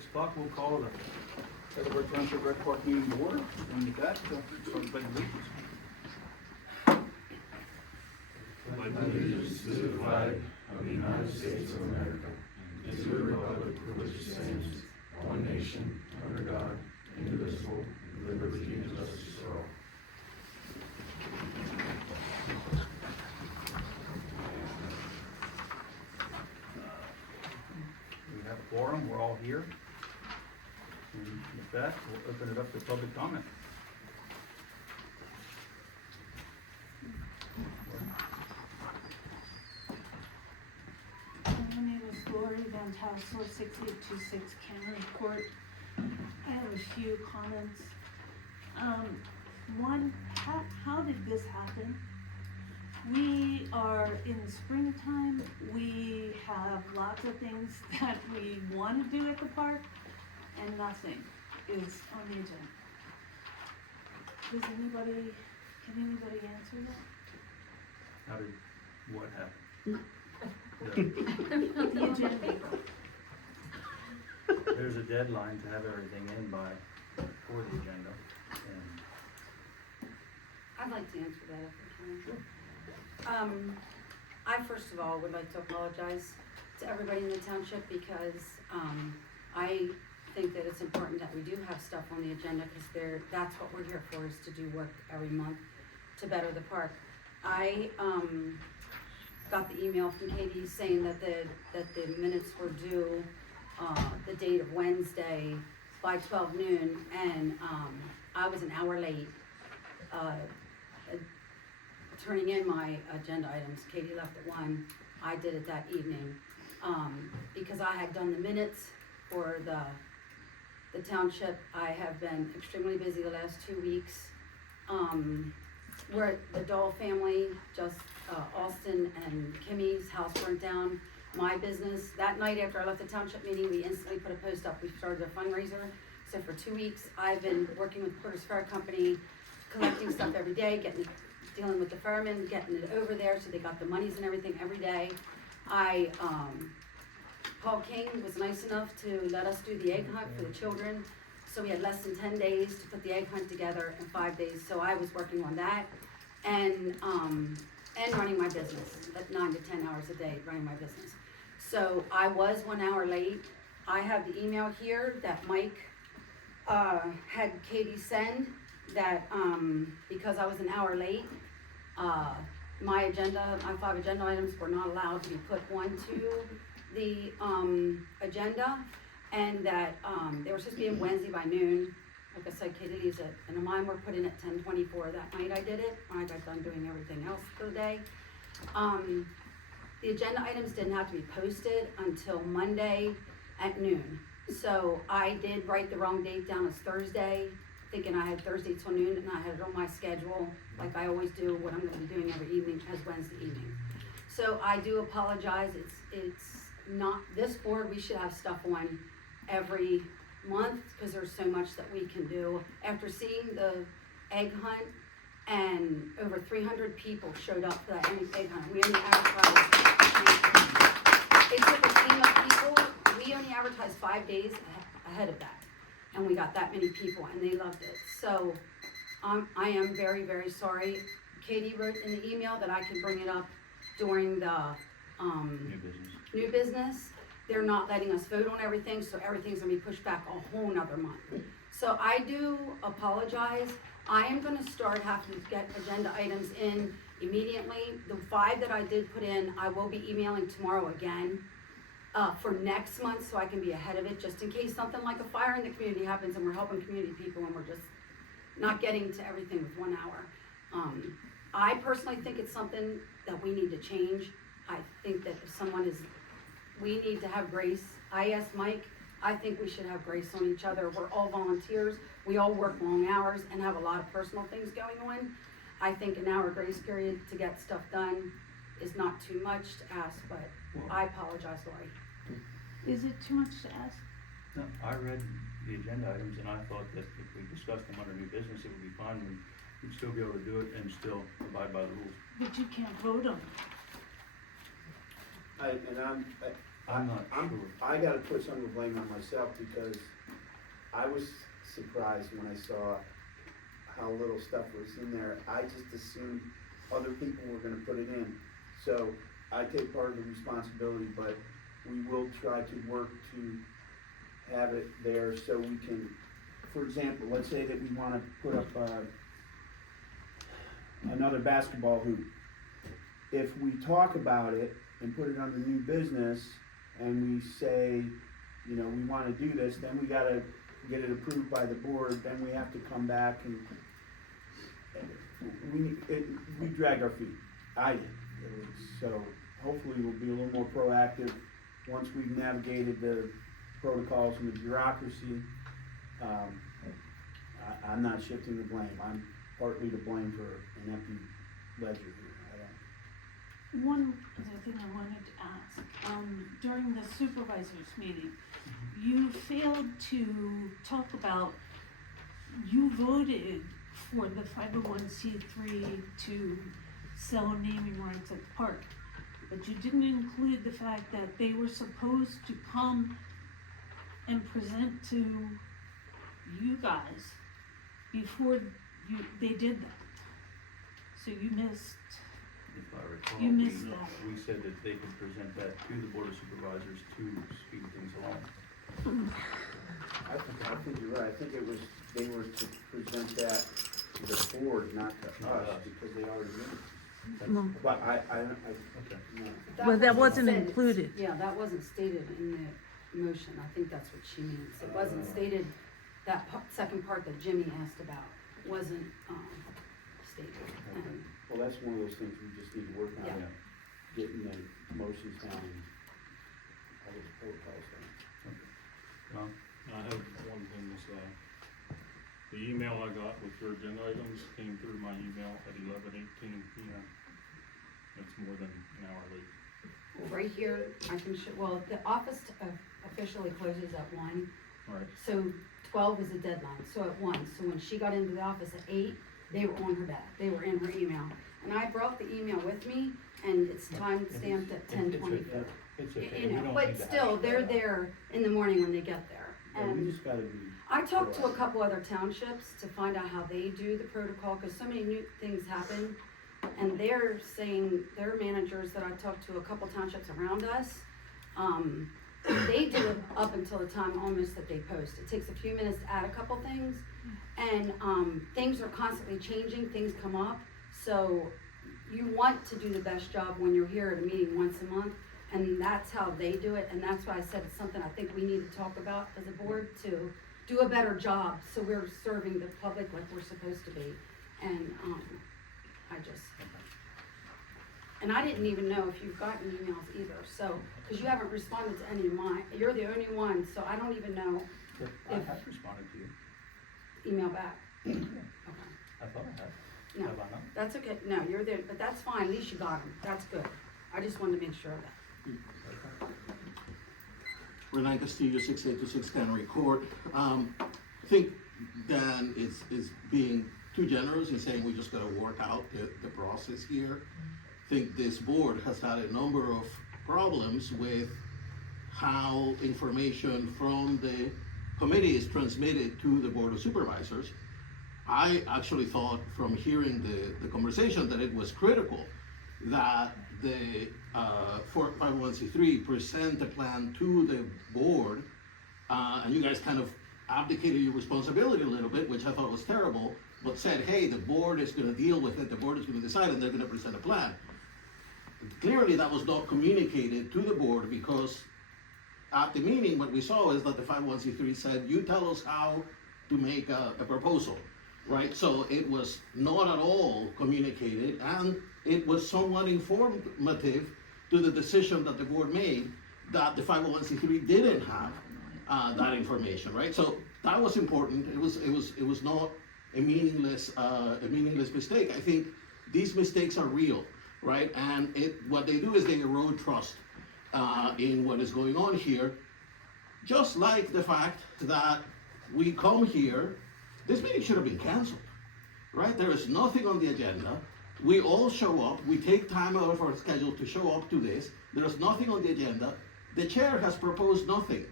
6 o'clock, we'll call the Heidelberg Township Rec Park meeting to order, and with that, start the pledge of allegiance. Pledge allegiance to the flag of the United States of America and to the republic for which it stands, one nation, under God, indivisible, with liberty and justice for all. We have a quorum, we're all here. And with that, we'll open it up to public comment. My name is Lori Van Tassel, 6826 Cameron Court. I have a few comments. One, how did this happen? We are in the springtime. We have lots of things that we want to do at the park, and nothing is on the agenda. Can anybody answer that? How did, what happened? The agenda. There's a deadline to have everything in by, for the agenda, and I'd like to answer that if I can. sure. I first of all would like to apologize to everybody in the township because, I think that it's important that we do have stuff on the agenda because that's what we're here for, is to do work every month to better the park. I, got the email from Katie saying that the minutes were due, the date of Wednesday by 12 noon, and, I was an hour late, turning in my agenda items. Katie left at 1, I did it that evening, because I had done the minutes for the township. I have been extremely busy the last 2 weeks. We're the Dole family, just, Austin and Kimmy's house burnt down. My business, that night after I left the township meeting, we instantly put a post up. We started a fundraiser. So for 2 weeks, I've been working with Porter's Fair Company, collecting stuff every day, dealing with the firemen, getting it over there, so they got the monies and everything every day. Paul King was nice enough to let us do the egg hunt for the children. So we had less than 10 days to put the egg hunt together in 5 days. So I was working on that and running my business at 9 to 10 hours a day, running my business. So I was 1 hour late. I have the email here that Mike had Katie send that because I was an hour late, my 5 agenda items were not allowed to be put onto the agenda, and that they were supposed to be in Wednesday by noon. Like I said, Katie leaves it, and mine were put in at 10:24 that night. I did it when I got done doing everything else for the day. The agenda items didn't have to be posted until Monday at noon. So I did write the wrong date down as Thursday, thinking I had Thursday till noon, and I had it on my schedule, like I always do, what I'm gonna be doing every evening as Wednesday evening. So I do apologize. It's not, this board, we should have stuff on every month, because there's so much that we can do. After seeing the egg hunt, and over 300 people showed up for that egg hunt, we only advertised, it took a team of people, we only advertised 5 days ahead of that, and we got that many people, and they loved it. So, I am very, very sorry. Katie wrote in the email that I can bring it up during the, new business. They're not letting us vote on everything, so everything's gonna be pushed back a whole nother month. So I do apologize. I am gonna start having to get agenda items in immediately. The 5 that I did put in, I will be emailing tomorrow again, for next month, so I can be ahead of it, just in case something like a fire in the community happens and we're helping community people and we're just not getting to everything with 1 hour. I personally think it's something that we need to change. I think that if we need to have grace. I asked Mike, I think we should have grace on each other. We're all volunteers. We all work long hours and have a lot of personal things going on. I think an hour grace period to get stuff done is not too much to ask, but I apologize, Lori. Is it too much to ask? No, I read the agenda items, and I thought that if we discussed them under new business, it would be fine, and we'd still be able to do it and still abide by the rules. But you can't vote on it. I'm not sure. I gotta put some of the blame on myself because I was surprised when I saw how little stuff was in there. I just assumed other people were gonna put it in. So I take part of the responsibility, but we will try to work to have it there so we can, for example, let's say that we wanna put up, another basketball hoop. If we talk about it and put it under new business and we say, you know, we wanna do this, then we gotta get it approved by the board, then we have to come back and we drag our feet. I did. So hopefully we'll be a little more proactive once we've navigated the protocols and the bureaucracy. I'm not shifting the blame. I'm partly to blame for an empty ledger here. One other thing I wanted to ask, during the supervisors meeting, you failed to talk about, you voted for the 501c3 to sell naming rights at the park, but you didn't include the fact that they were supposed to come and present to you guys before they did that. So you missed. If I recall, You missed that. we said that they could present that to the board of supervisors to speed things along. I think you're right. I think it was, they were to present that to the board, not to Not us, us. because they already knew. No. But Okay. no. Well, that wasn't said. included. Yeah, that wasn't stated in the motion, I think that's what she means. It wasn't stated, that second part that Jimmy asked about wasn't, stated. And Well, that's one of those things we just need to work on, Yeah. getting the motions down and all those protocols down. John? I have one thing to say. The email I got with your agenda items came through my email at 11:18 p.m. It's more than an hour late. right here, I can show, well, the office officially closes at 1, Right. so 12 is the deadline, so at 1. So when she got into the office at 8, they were on her desk, they were in her email. And I brought the email with me, and it's time stamped at 10:24. It's okay. You We know, don't but need to still, hash they're that out. there in the morning when they get there. And we And just gotta be, I talked to a couple other townships to find out how they do the protocol, cause so many new things happen. And they're saying, their managers that I talked to, a couple townships around us, they do it up until the time almost that they post. It takes a few minutes to add a couple things, and, things are constantly changing, things come up. So you want to do the best job when you're here at a meeting once a month, and that's how they do it, and that's why I said it's something I think we need to talk about as a board to do a better job, so we're serving the public like we're supposed to be. And, and I didn't even know if you've gotten emails either, so, cause you haven't responded to any of mine, you're the only one, so I don't even know, I have responded to you. email back. Yeah, Okay. I thought I had. No, Have I not? that's okay, no, you're there, but that's fine, at least you got them, that's good. I just wanted to make sure of that. Renan Castillo, 6826 Cannery Court. I think Dan is being too generous in saying we just gotta work out the process here. I think this board has had a number of problems with how information from the committee is transmitted to the Board of Supervisors. I actually thought from hearing the conversation that it was critical that the 501c3 present the plan to the board, and you guys kind of abdicated your responsibility a little bit, which I thought was terrible, but said, hey, the board is gonna deal with it, the board is gonna decide, and they're gonna present a plan. Clearly, that was not communicated to the board, because at the meeting, what we saw is that the 501c3 said, you tell us how to make a proposal, right? So it was not at all communicated, and it was somewhat informative to the decision that the board made that the 501c3 didn't have that information, right? So that was important. It was not a meaningless mistake. I think these mistakes are real, right? And what they do is they erode trust in what is going on here. Just like the fact that we come here, this meeting should have been canceled, right? There is nothing on the agenda. We all show up, we take time out of our schedule to show up to this. There's nothing on the agenda. the chair has proposed nothing.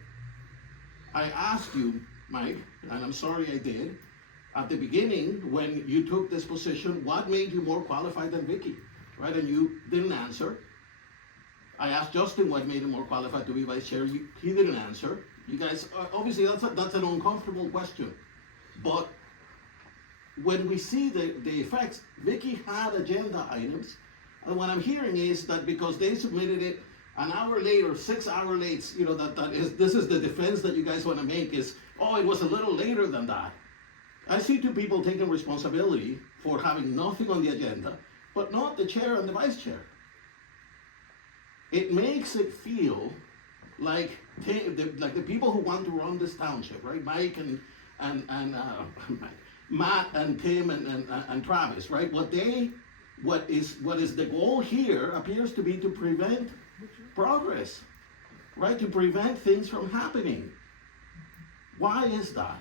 I asked you, Mike, and I'm sorry I did, at the beginning, when you took this position, what made you more qualified than Vicky, right? And you didn't answer. I asked Justin what made him more qualified to be vice chair. He didn't answer. You guys, obviously that's an uncomfortable question. But when we see the effects, Vicky had agenda items. And what I'm hearing is that because they submitted it an hour late or 6 hours late, you know, this is the defense that you guys want to make is, oh, it was a little later than that. I see two people taking responsibility for having nothing on the agenda, but not the chair and the vice chair. It makes it feel like the people who want to run this township, right? Mike and Matt and Tim and Travis, right? What is the goal here appears to be to prevent progress, right? To prevent things from happening. Why is that?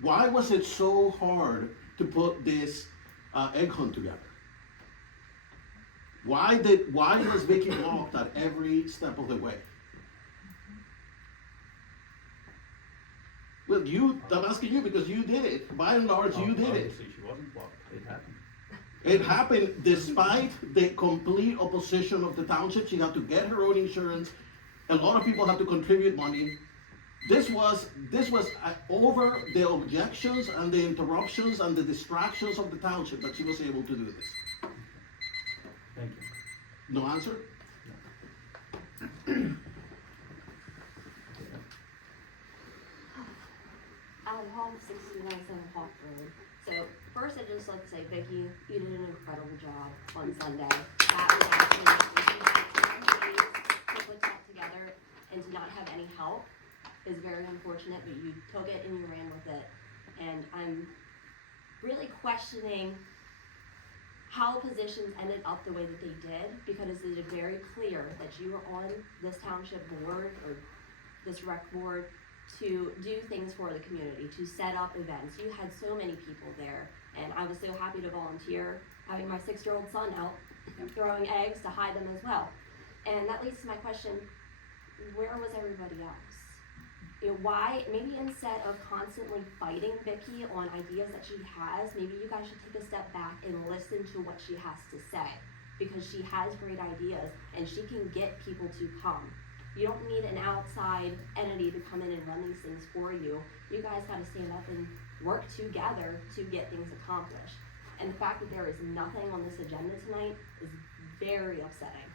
Why was it so hard to put this egg hunt together? Why was Vicky blocked at every step of the way? Well, I'm asking you because you did it. By and large, you did it. Obviously, she wasn't blocked. It happened. It happened despite the complete opposition of the township. She had to get her own insurance. A lot of people had to contribute money. This was over the objections and the interruptions and the distractions of the township that she was able to do this. Thank you. No answer? At home, 69 Center Hawk Road. So first, I'd just like to say, Vicki, you did an incredible job on Sunday. That was actually to put that together and to not have any help is very unfortunate, but you took it and you ran with it. And I'm really questioning how positions ended up the way that they did, because it is very clear that you were on this township board or this rec board to do things for the community, to set up events. You had so many people there, and I was so happy to volunteer, having my 6-year-old son out throwing eggs to hide them as well. And that leads to my question, where was everybody else? You know, why, maybe instead of constantly fighting Vicki on ideas that she has, maybe you guys should take a step back and listen to what she has to say, because she has great ideas and she can get people to come. You don't need an outside entity to come in and run these things for you. You guys gotta stand up and work together to get things accomplished. And the fact that there is nothing on this agenda tonight is very upsetting.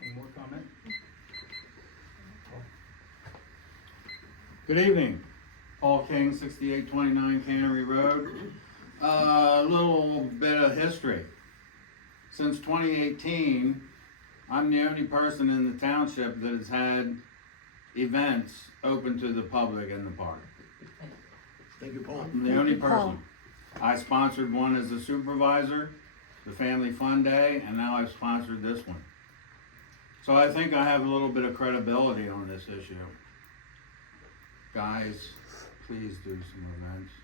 Any more comment? Good evening, Paul King, 6829 Cannery Road. A little bit of history. Since 2018, I'm the only person in the township that has had events open to the public in the park. Thank you, Paul. I'm the only person. I sponsored one as a supervisor, the Family Fun Day, and now I've sponsored this one. So I think I have a little bit of credibility on this issue. Guys, please do some events.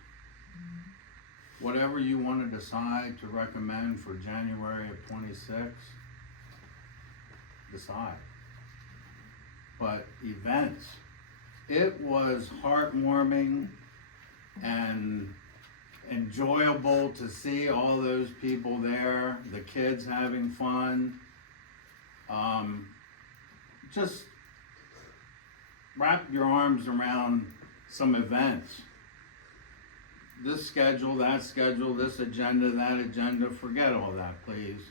Whatever you want to decide to recommend for January of 26, decide. But events, it was heartwarming and enjoyable to see all those people there, the kids having fun. Just wrap your arms around some events. This schedule, this agenda, that agenda, forget all that, please.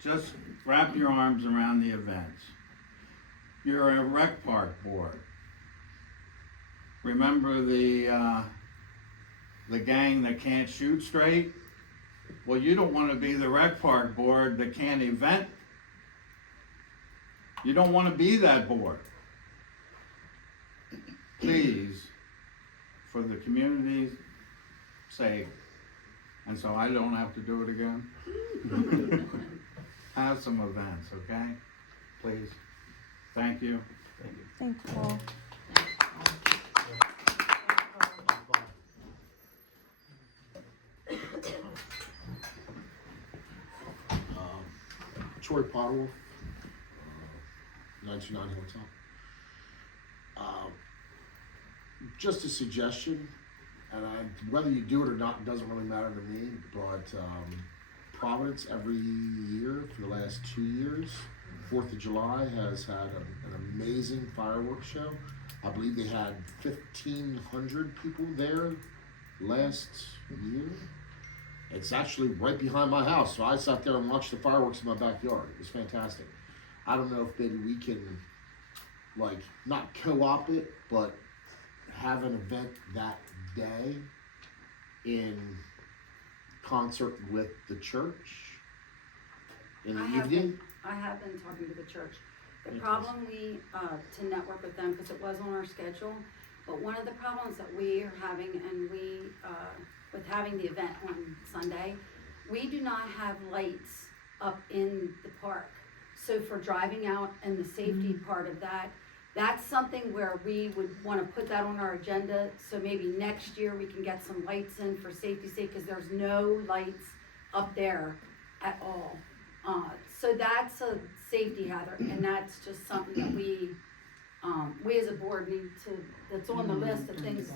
Just wrap your arms around the events. You're a rec park board. Remember the gang that can't shoot straight? Well, you don't want to be the rec park board that can't event. You don't want to be that board. Please, for the community's sake, and so I don't have to do it again, have some events, okay? Please. Thank you. Thank you. Thank you, Paul. Troy Potterwolf, 929 Hilltop. Just a suggestion, and whether you do it or not doesn't really matter to me, but Providence every year for the last 2 years, 4th of July has had an amazing fireworks show. I believe they had 1,500 people there last year. It's actually right behind my house, so I sat there and watched the fireworks in my backyard. It was fantastic. I don't know if maybe we can, like, not co-op it, but have an event that day in concert with the church in the evening. I have been talking to the church. The Yes. problem to network with them, because it was on our schedule, but one of the problems that we are having, and with having the event on Sunday, we do not have lights up in the park. So for driving out and the safety part of that, that's something where we would wanna put that on our agenda, so maybe next year we can get some lights in for safety's sake, cause there's no lights up there at all. So that's a safety hazard, and that's just something that we as a board need to, that's on the list of things.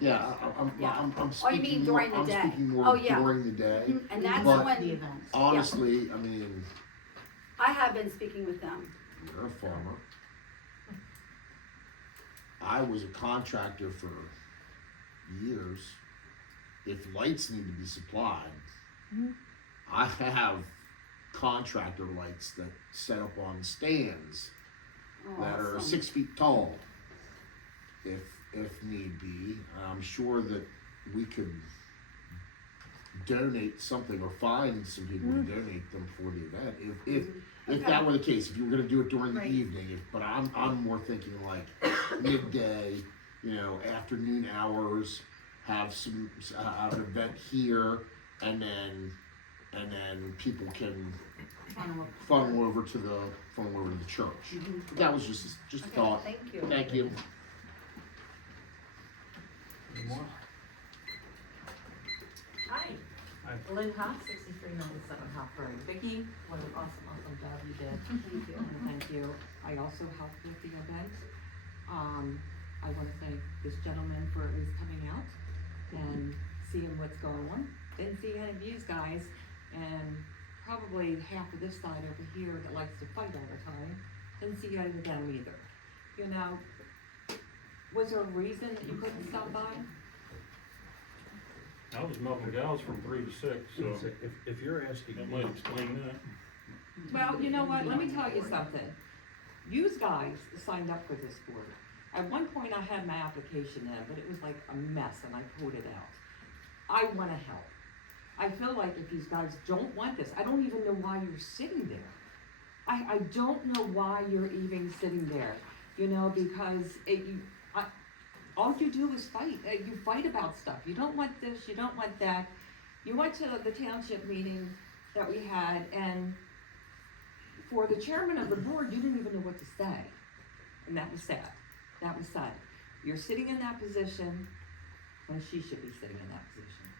Yeah, I'm Oh, speaking you mean more, during the I'm day? speaking more Oh, yeah. during the day. And that's But when, honestly, I mean, I have been speaking with them. you're a farmer. I was a contractor for years. If lights need to be supplied, I have contractor lights that set up on stands that are Awesome. 6 feet tall, if need be. I'm sure that we could donate something or find some people to donate them for the event. If that were the case, if you were gonna do it during the evening, but I'm more thinking like midday, afternoon hours, have an event here, and then people can funnel over to the church. That was just a Okay, thought. thank you. Thank you. Any more? Hi, Hi. Lynn Hoff, 6397 Hop Road. Vicki, what an awesome job you did. Thank you. And thank you. I also helped with the event. I want to thank this gentleman for his coming out and seeing what's going on. Didn't see any of you guys, and probably half of this side over here that likes to fight all the time. Didn't see any of them either. Was there a reason that you couldn't stop by? I was milking cows from 3 to 6, so If you're asking that me, might explain that. Well, you know what, let me tell you something. You guys signed up for this board. At one point I had my application in, but it was like a mess and I pulled it out. I wanna help. I feel like if these guys don't want this, I don't even know why you're sitting there. I don't know why you're even sitting there, because all you do is fight. You fight about stuff. You don't want this, you don't want that. You went to the township meeting that we had, and for the chairman of the board, you didn't even know what to say. And that was sad. That was sad. You're sitting in that position when she should be sitting in that position.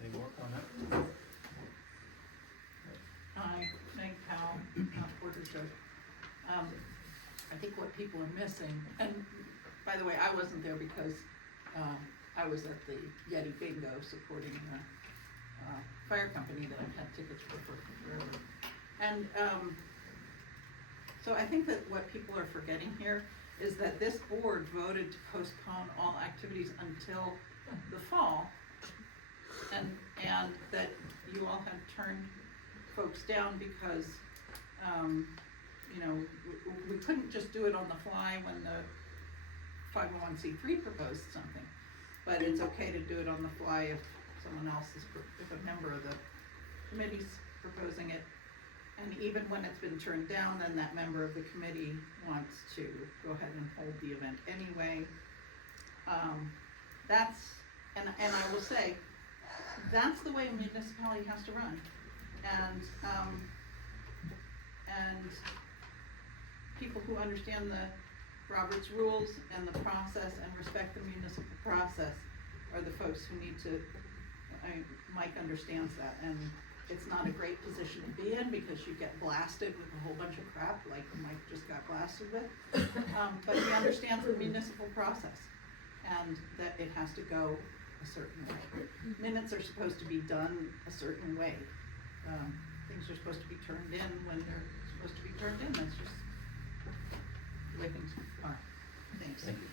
any more on that? Hi, Meg Powell, Porter's Road. I think what people are missing, and by the way, I wasn't there because I was at the Yeti Bingo supporting the fire company that I've had tickets for forever. And so I think that what people are forgetting here is that this board voted to postpone all activities until the fall, and that you all had turned folks down because we couldn't just do it on the fly when the 501c3 proposed something, but it's okay to do it on the fly if someone else if a member of the committee's proposing it. And even when it's been turned down, then that member of the committee wants to go ahead and hold the event anyway. And I will say, that's the way a municipality has to run. And people who understand the Robert's rules and the process and respect the municipal process are the folks who need to Mike understands that, and it's not a great position to be in because you get blasted with a whole bunch of crap like Mike just got blasted with. But he understands the municipal process and that it has to go a certain way. Minutes are supposed to be done a certain way. Things are supposed to be turned in when they're supposed to be turned in. That's just the way things are. Thanks. Thank you.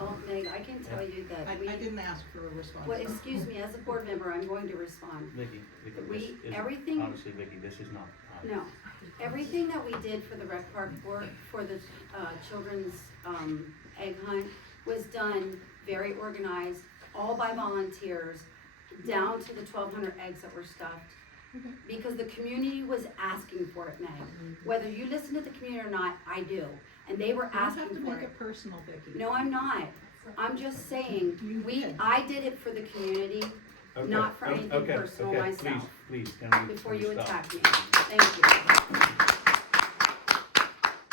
Oh, Meg, I can tell you that I we, didn't ask for a response. well, excuse me, as a board member, I'm going to respond. Vicky, this We- is, everything- obviously, Vicky, this is not the time. No, everything that we did for the rec park for the, children's, egg hunt was done very organized, all by volunteers, down to the 1,200 eggs that were stuffed. Because the community was asking for it, Meg. Whether you listen to the community or not, I do, and they were You don't have to asking for make it. it personal, Vicky. No, I'm not. I'm just saying, You did. I did it for the community, Okay, not for anything okay, personal okay, myself. Please, can we? Before can we you stop? attack me. Thank you.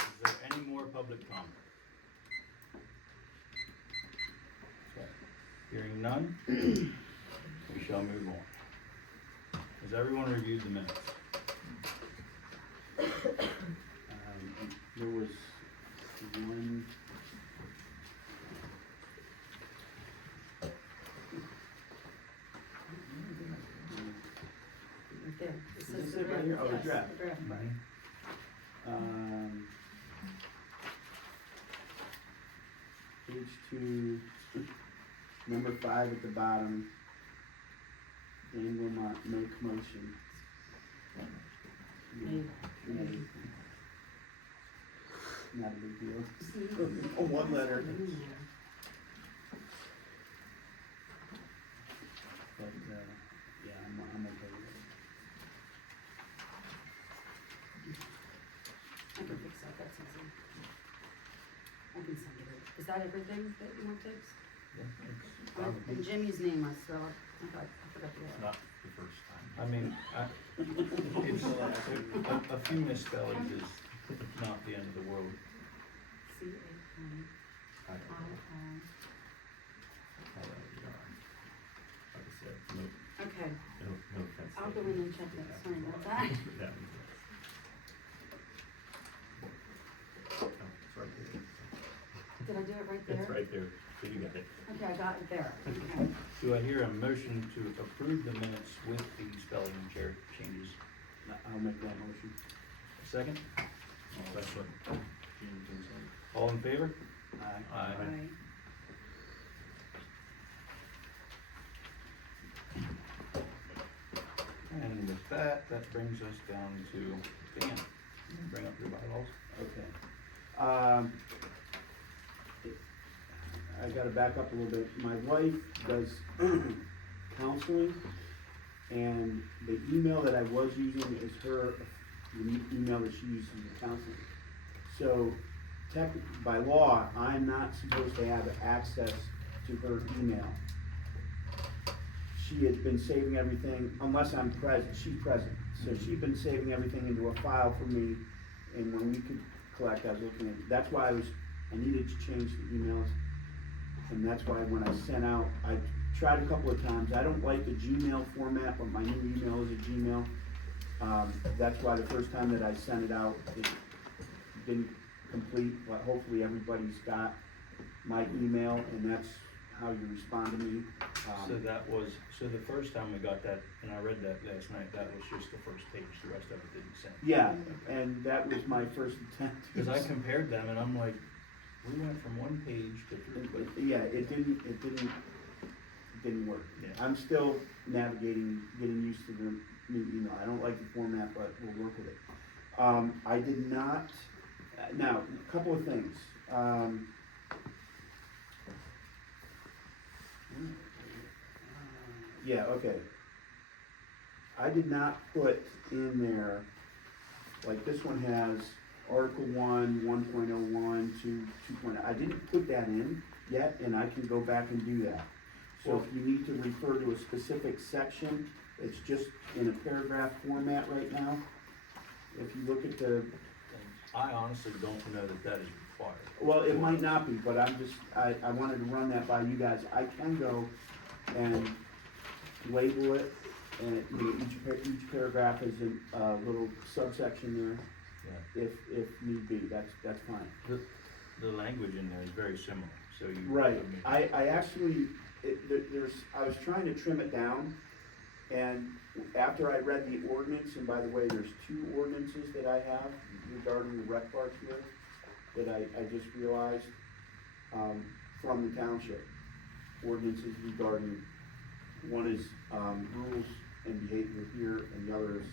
Is there any more public comment? Okay. Hearing none, we shall move on. Has everyone reviewed the minutes? There was one. Right there. It Is says this the it right here? Oh, the yes, draft. the draft. Page 2, number 5 at the bottom. Dan will not make motion. Made. Not a big deal. One letter. But, yeah, I'm okay with it. I can fix that, that's easy. I can send it. Is that everything that you want fixed? And Jimmy's name I spelled, I forgot the It's other. not the first time. I mean, it's, a few misspellings is not the end of the world. C-A-N-I-R. Okay, I'll go in and check that, sorry about that. Did I do it right there? It's right there, so you got it. Okay, I got it there, okay. Do I hear a motion to approve the minutes with the spelling and chair changes? I'll make that motion. Second? All in favor? Aye. Right. And with that, that brings us down to Dan. Bring up your bylaws. Okay. I gotta back up a little bit. My wife does counseling, and the email that I was using is her, the email that she uses in counseling. So, by law, I'm not supposed to have access to her email. She had been saving everything, unless I'm present, she's present. So she'd been saving everything into a file for me, and when we could collect, I was looking at, that's why I needed to change the emails. And that's why when I sent out, I tried a couple of times, I don't like the Gmail format, but my new email is a Gmail. That's why the first time that I sent it out, it didn't complete, but hopefully everybody's got my email, and that's how you respond to me. So the first time we got that, and I read that last night, that was just the first page, the rest of it didn't send. Yeah, and that was my first attempt. Cause I compared them and I'm like, we went from one page to three, but Yeah, it didn't work. Yeah. I'm still navigating, getting used to the new email. I don't like the format, but we'll work with it. I did not, now, a couple of things. Yeah, okay. I did not put in there, like this one has Article 1, 1.01, 2, 2.0. I didn't put that in yet, and I can go back and do that. So if you need to refer to a specific section, it's just in a paragraph format right now. If you look at the, I honestly don't know that that is required. well, it might not be, but I wanted to run that by you guys. I can go and label it, and it, you know, each paragraph has a little subsection there, if need be, that's fine. The language in there is very similar, so you. Right, I mean, I actually, I was trying to trim it down, and after I read the ordinance, and by the way, there's 2 ordinances that I have regarding the rec park here, that I just realized, from the township. Ordinances regarding, one is, rules and behavior here, and the other is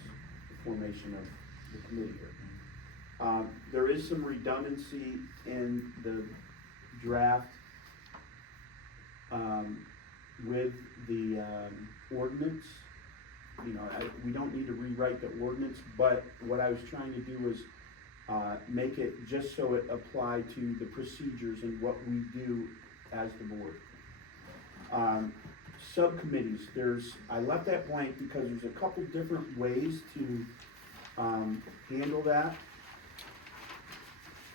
the formation of the committee here. There is some redundancy in the draft, with the, ordinance. You know, we don't need to rewrite the ordinance, but what I was trying to do was, make it just so it applied to the procedures and what we do as the board. Subcommittees, I left that blank because there's a couple different ways to, handle that.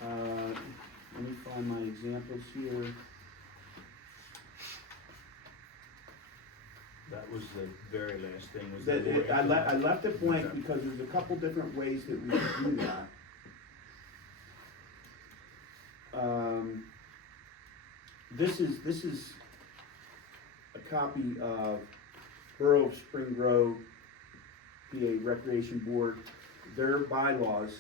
Let me find my examples here. That was the very last thing, was That, that. I left it blank because there's a couple different ways that we can do that. This is a copy of Borough of Spring Grove, PA Recreation Board, their bylaws,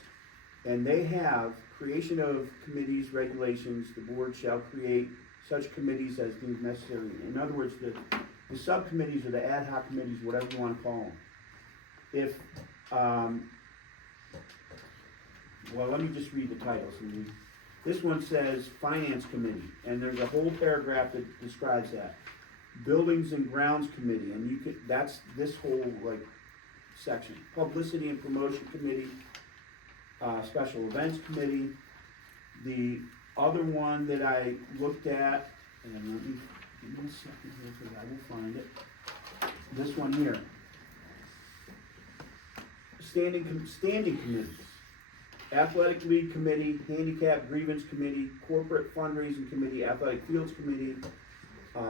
and they have creation of committees, regulations, the board shall create such committees as deemed necessary. In other words, the subcommittees or the ad hoc committees, whatever you wanna call them. If, well, let me just read the titles. This one says Finance Committee, and there's a whole paragraph that describes that. Buildings and Grounds Committee, and you could, that's this whole, like, section. Publicity and Promotion Committee, Special Events Committee. The other one that I looked at, and let me, give me a second here, because I will find it. This one here. Standing committees. Athletic League Committee, Handicap Grievance Committee, Corporate Fundraising Committee, Athletic Fields Committee,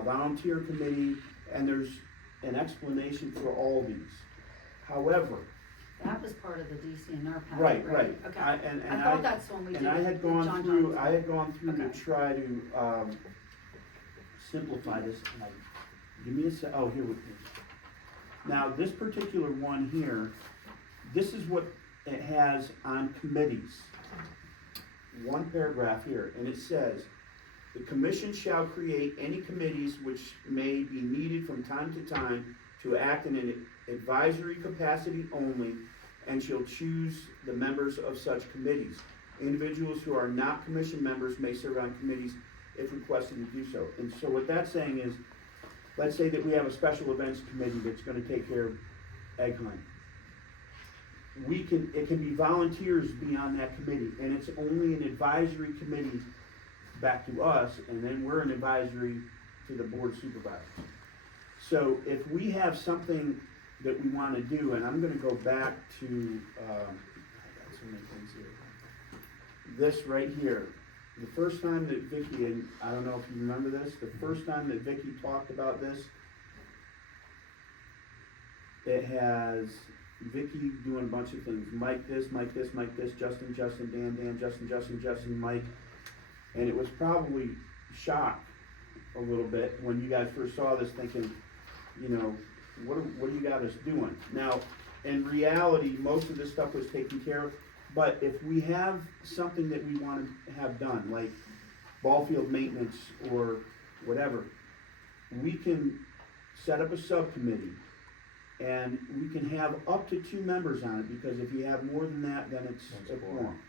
Volunteer Committee, and there's an explanation for all these. However, That was part of the DCNR package, right, right? right. Okay. I I thought that's when we did And I it had with gone John through, Johnson. I had gone through to Okay. try to, simplify this, and give me a sec, oh, here we go. Now, this particular one here, this is what it has on committees. One paragraph here, and it says, the commission shall create any committees which may be needed from time to time to act in an advisory capacity only, and shall choose the members of such committees. Individuals who are not commission members may serve on committees if requested to do so. And so what that's saying is, let's say that we have a special events committee that's gonna take care of egg hunt. It can be volunteers be on that committee, and it's only an advisory committee back to us, and then we're an advisory to the board supervisor. So if we have something that we wanna do, and I'm gonna go back to, I got so many things here. This right here, the first time that Vicky, and I don't know if you remember this, the first time that Vicky talked about this, it has Vicky doing a bunch of things, Mike this, Mike this, Mike this, Justin, Justin, Dan, Dan, Justin, Justin, Justin, Mike. And it was probably shocked a little bit when you guys first saw this, thinking, you know, what do you got us doing? Now, in reality, most of this stuff was taken care of, but if we have something that we wanna have done, like ball field maintenance or whatever, we can set up a subcommittee, and we can have up to 2 members on it, because if you have more than that, then it's a quorum.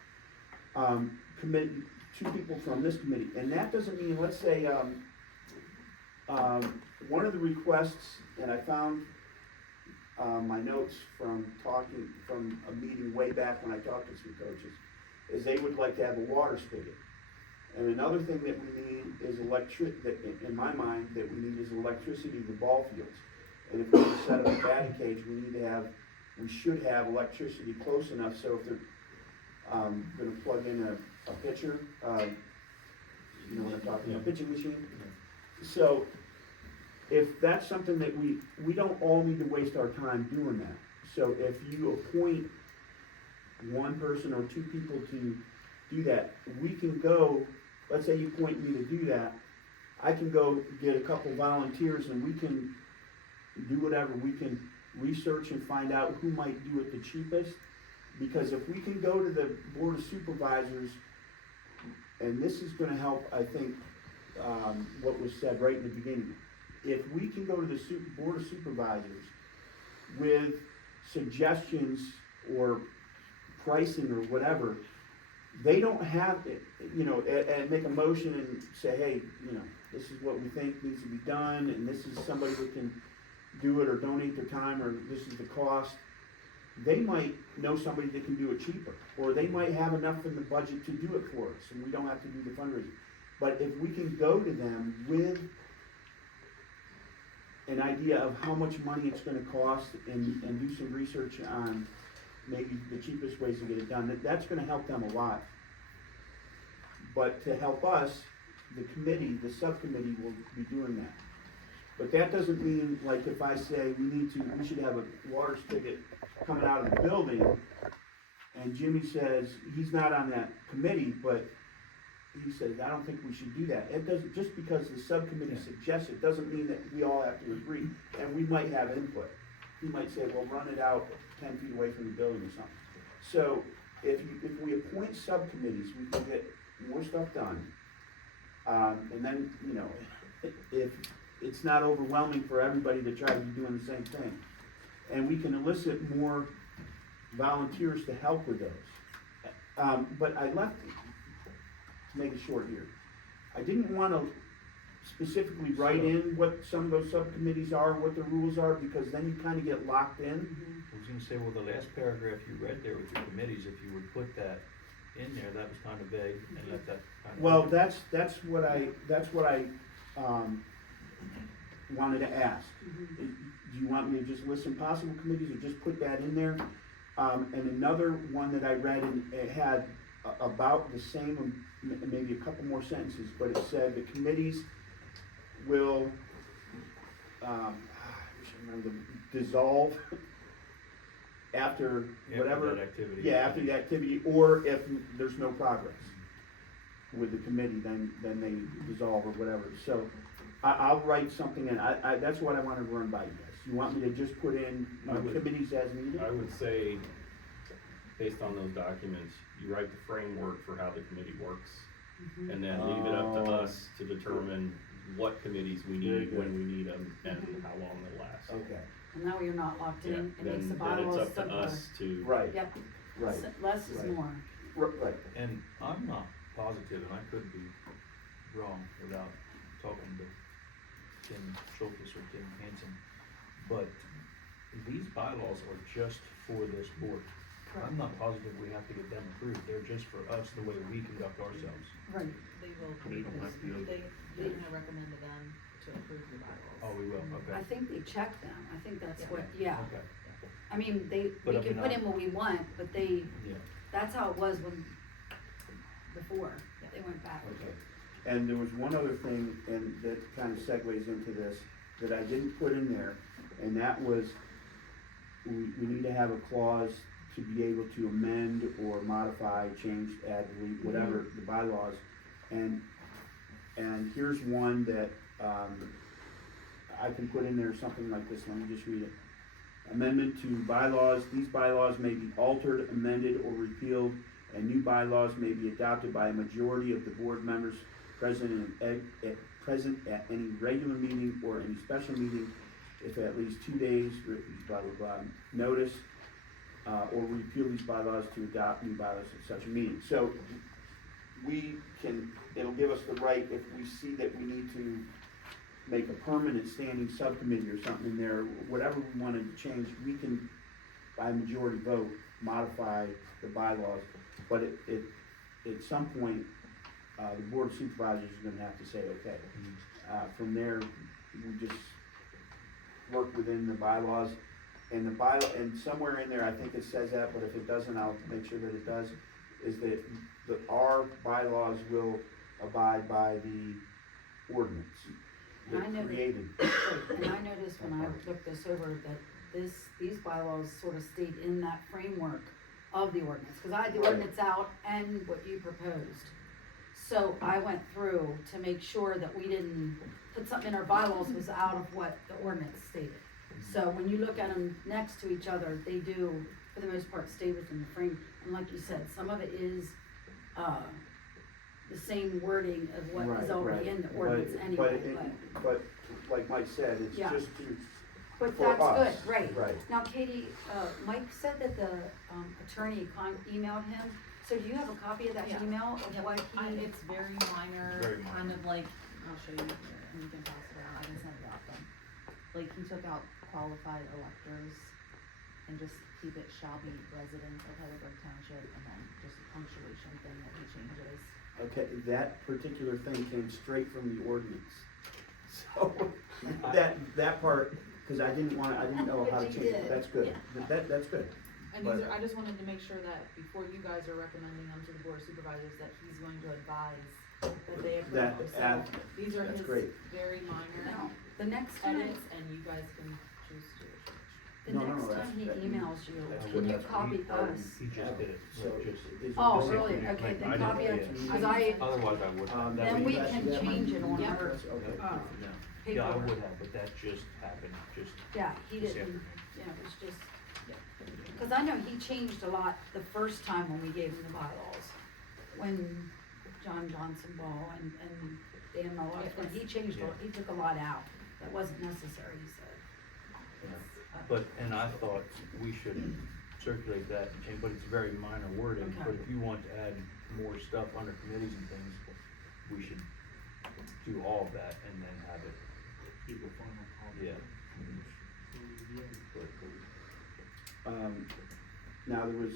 Commit 2 people from this committee, and that doesn't mean, let's say, one of the requests, and I found, my notes from a meeting way back when I talked to some coaches, is they would like to have a water spigot. And another thing that we need is in my mind, that we need is electricity to the ball fields. And if we're gonna set up a batting cage, we should have electricity close enough, so if they're, gonna plug in a pitcher, you know what I'm talking about, pitching machine. So, if that's something that we don't all need to waste our time doing that. So if you appoint one person or two people to do that, we can go, let's say you appoint me to do that, I can go get a couple volunteers and we can do whatever, we can research and find out who might do it the cheapest. Because if we can go to the Board of Supervisors, and this is gonna help, I think, what was said right in the beginning. If we can go to the Board of Supervisors with suggestions or pricing or whatever, they don't have, and make a motion and say, hey, this is what we think needs to be done, and this is somebody that can do it or donate their time, or this is the cost. They might know somebody that can do it cheaper, or they might have enough in the budget to do it for us, and we don't have to do the fundraising. But if we can go to them with an idea of how much money it's gonna cost and do some research on maybe the cheapest ways to get it done, that's gonna help them a lot. But to help us, the committee, the subcommittee will be doing that. But that doesn't mean, like, if I say we should have a water spigot coming out of the building, and Jimmy says he's not on that committee, but he says, I don't think we should do that. It doesn't, just because the subcommittee suggests it, doesn't mean that we all have to agree, and we might have input. He might say, well, run it out 10 feet away from the building or something. So, if we appoint subcommittees, we can get more stuff done. And then, if it's not overwhelming for everybody to try to be doing the same thing. And we can elicit more volunteers to help with those. But I left, to make it short here, I didn't want to specifically write in what some of those subcommittees are, what the rules are, because then you kind of get locked in. I was gonna say, well, the last paragraph you read there with your committees, if you would put that in there, that was kind of vague, and let that kind of. Well, that's what I wanted to ask. Do you want me to just list some possible committees or just put that in there? And another one that I read, and it had about the same, maybe a couple more sentences, but it said the committees will, I wish I remember, dissolve after whatever. That activity. Yeah, after the activity, or if there's no progress with the committee, then they dissolve or whatever. So I'll write something in. That's what I want to run by you guys. You want me to just put in committees as needed? I would say, based on those documents, you write the framework for how the committee works, and then leave it up to us to determine what committees we need, when we need them, and how long they'll last. Okay, And that way you're not locked in, it makes the Then bylaws it's up to simpler. us to. right, Yep, right, less is right. more. right. And I'm not positive, and I could be wrong without talking to Tim Schultes or Tim Hansen, but these bylaws are just for this board. I'm not positive we have to get them approved, they're just for us, the way we conduct ourselves. Right. They will, We don't have to do it. they're gonna recommend to them to approve the bylaws. Oh, we will, I okay, think they check them, I think that's Yeah. what, yeah. okay, I mean, But we I can mean, put in what we want, but yeah, that's how it was before, they went back. Okay, and there was one other thing, and that kind of segues into this, that I didn't put in there, and that was, we need to have a clause to be able to amend or modify, change, add, delete, whatever, the bylaws. And here's one that, I can put in there, something like this, let me just read it. Amendment to bylaws, these bylaws may be altered, amended, or repealed, and new bylaws may be adopted by a majority of the board members present at any regular meeting or any special meeting, if at least 2 days, blah, blah, blah, notice, or repeal these bylaws to adopt new bylaws at such a meeting. So it'll give us the right, if we see that we need to make a permanent standing subcommittee or something in there, whatever we wanted to change, we can, by majority vote, modify the bylaws. But at some point, the board of supervisors is gonna have to say, okay. From there, we just work within the bylaws. And and somewhere in there, I think it says that, but if it doesn't, I'll make sure that it does, is that our bylaws will abide by the ordinance. And I that know that- created. And I noticed when I looked this over that these bylaws sort of stayed in that framework of the ordinance, cause I had the Right. ordinance out and what you proposed. So I went through to make sure that we didn't put something in our bylaws was out of what the ordinance stated. So when you look at them next to each other, they do, for the most part, stay within the frame. And like you said, some of it is, the same wording of what is Right, already right. in the ordinance But- anyway, But like Mike said, it's Yeah. just to, but for that's us. good, right. Right. Now, Katie, Mike said that the, attorney emailed him, so do you have a copy of that Yeah. email of what he? It's very minor, Very minor. kind of like, I'll show you here, and you can pass it around, I can send it out then. Like, he took out qualified electors and just keep it shall be residents of Heidelberg Township, and then just a punctuation thing that he changes. Okay, that particular thing came straight from the ordinance. So, that part, cause I didn't know how to But you change it, did. that's good. That's good. And But- these are, I just wanted to make sure that before you guys are recommending them to the board of supervisors, that he's going to advise that they approve That- them. So these are that's his great. very minor Now, the next time, edits, and you guys can choose to do which. the No, next that's- time he that- emails you, that's can what you that's- copy He us? just did it, So, just. is- Oh, is- really? Like, Okay, I then didn't- copy yeah. it, cause I, Otherwise I would have. Then we can change it on our Okay. uh, Yeah, I paperwork. would have, but that just happened, just Yeah, he this didn't, afternoon. yeah, it was just, cause I know he changed a lot the first time when we gave him the bylaws. When John Johnson Ball and Dan Mullis, when he changed, he took a lot out that wasn't necessary, he said. But, and I thought we should circulate that and change, but it's very minor wording, Okay. but if you want to add more stuff under committees and things, we should do all of that and then have it, yeah. Now, there was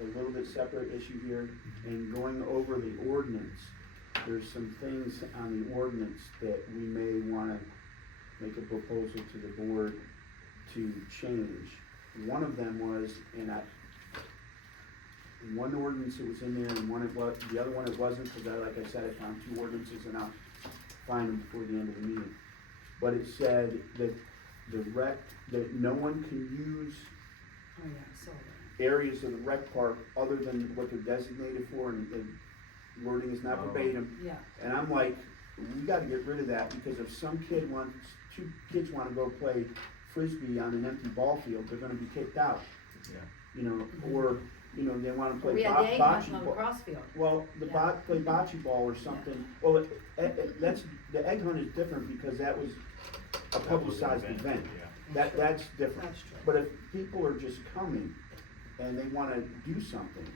a little bit separate issue here, in going over the ordinance, there's some things on the ordinance that we may wanna make a proposal to the board to change. One of them was, in one ordinance it was in there, and one it was, the other one it wasn't, cause like I said, I found two ordinances and I'll find them before the end of the meeting. But it said that that no one can use Oh, yeah, I saw that. areas of the rec park other than what they're designated for, and the wording is not Oh. verbatim. Yeah, And I'm like, we gotta get rid of that, because if two kids wanna go play frisbee on an empty ball field, they're gonna be kicked out. Yeah. You know, or, they wanna play we had the egg hunt bocce on the ball. crossfield. Well, play bocce ball or something, well, that's, the egg hunt is different, because that was a publicized event. Yeah. That's different. That's true. But if people are just coming and they wanna do something,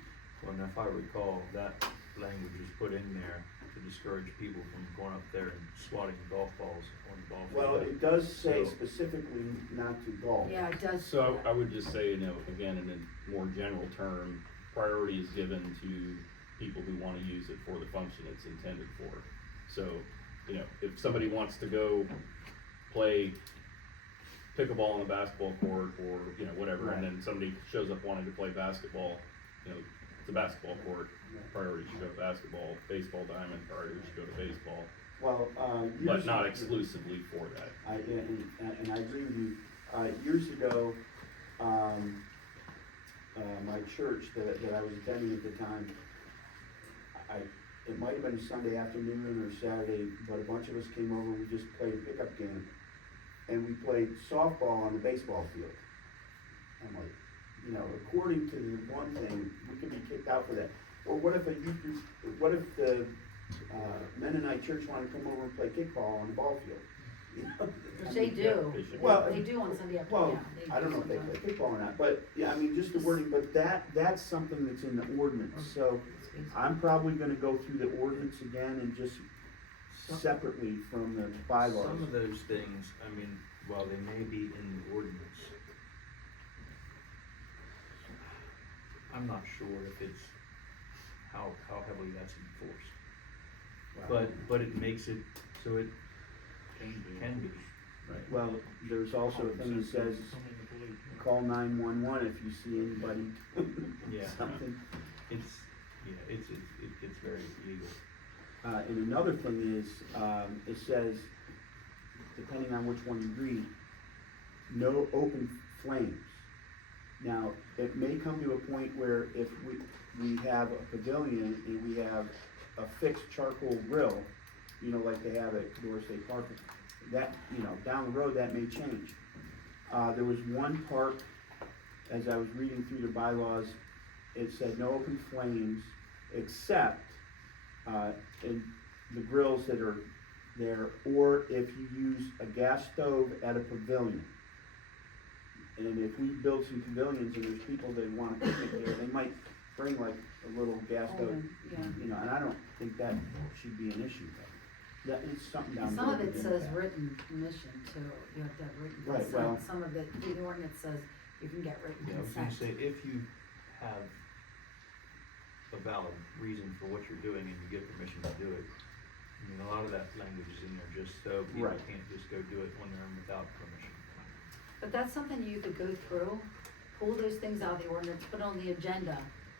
Well, and if I recall, that language was put in there to discourage people from going up there and swatting golf balls on the ball field. well, it does say So- specifically not to golf. Yeah, it does. So I would just say, again, in a more general term, priority is given to people who wanna use it for the function it's intended for. So, if somebody wants to go play pickleball on the basketball court or, whatever, and then somebody shows up wanting to play basketball, it's a basketball court, priority should go to basketball, baseball diamond, priority should go to baseball, Well, but not exclusively for that. and I agree with you, years ago, my church that I was attending at the time, it might have been a Sunday afternoon or Saturday, but a bunch of us came over, we just played a pickup game, and we played softball on the baseball field. I'm like, according to the one thing, we could be kicked out for that. Or what if the Mennonite church wanted to come over and play kickball on the ball field? Which they do, They should. Well, they do on Sunday Well, afternoon, yeah. I don't know if they sometimes. play kickball or not, but, yeah, I mean, just the wording, but that's something that's in the ordinance, so I'm probably gonna go through the ordinance again and just separately from the bylaws. Some of those things, I mean, while they may be in the ordinance, I'm not sure if it's, how heavily that's enforced. But it makes it so it can be. Well, there's also a thing that says, call 911 if you see anybody Yeah. something. It's, yeah, it gets very legal. And another thing is, it says, depending on which one you read, no open flames. Now, it may come to a point where if we have a pavilion and we have a fixed charcoal grill, you know, like they have at Door State Park, that, you know, down the road, that may change. There was one part, as I was reading through the bylaws, it said no open flames except, in the grills that are there, or if you use a gas stove at a pavilion. And if we build some pavilions and there's people that want to picnic there, they might bring like a little gas stove, Yeah. you know, and I don't think that should be an issue. That is something down the Some road. of it to says impact. written permission too, you have to have written Right, consent. well- Some of it, the ordinance says you can get written Yeah, I was gonna consent. say, if you have a valid reason for what you're doing and you get permission to do it, I mean, a lot of that language is in there just so people Right. can't just go do it when they're in without permission. But that's something you could go through, pull those things out of the ordinance, put on the agenda,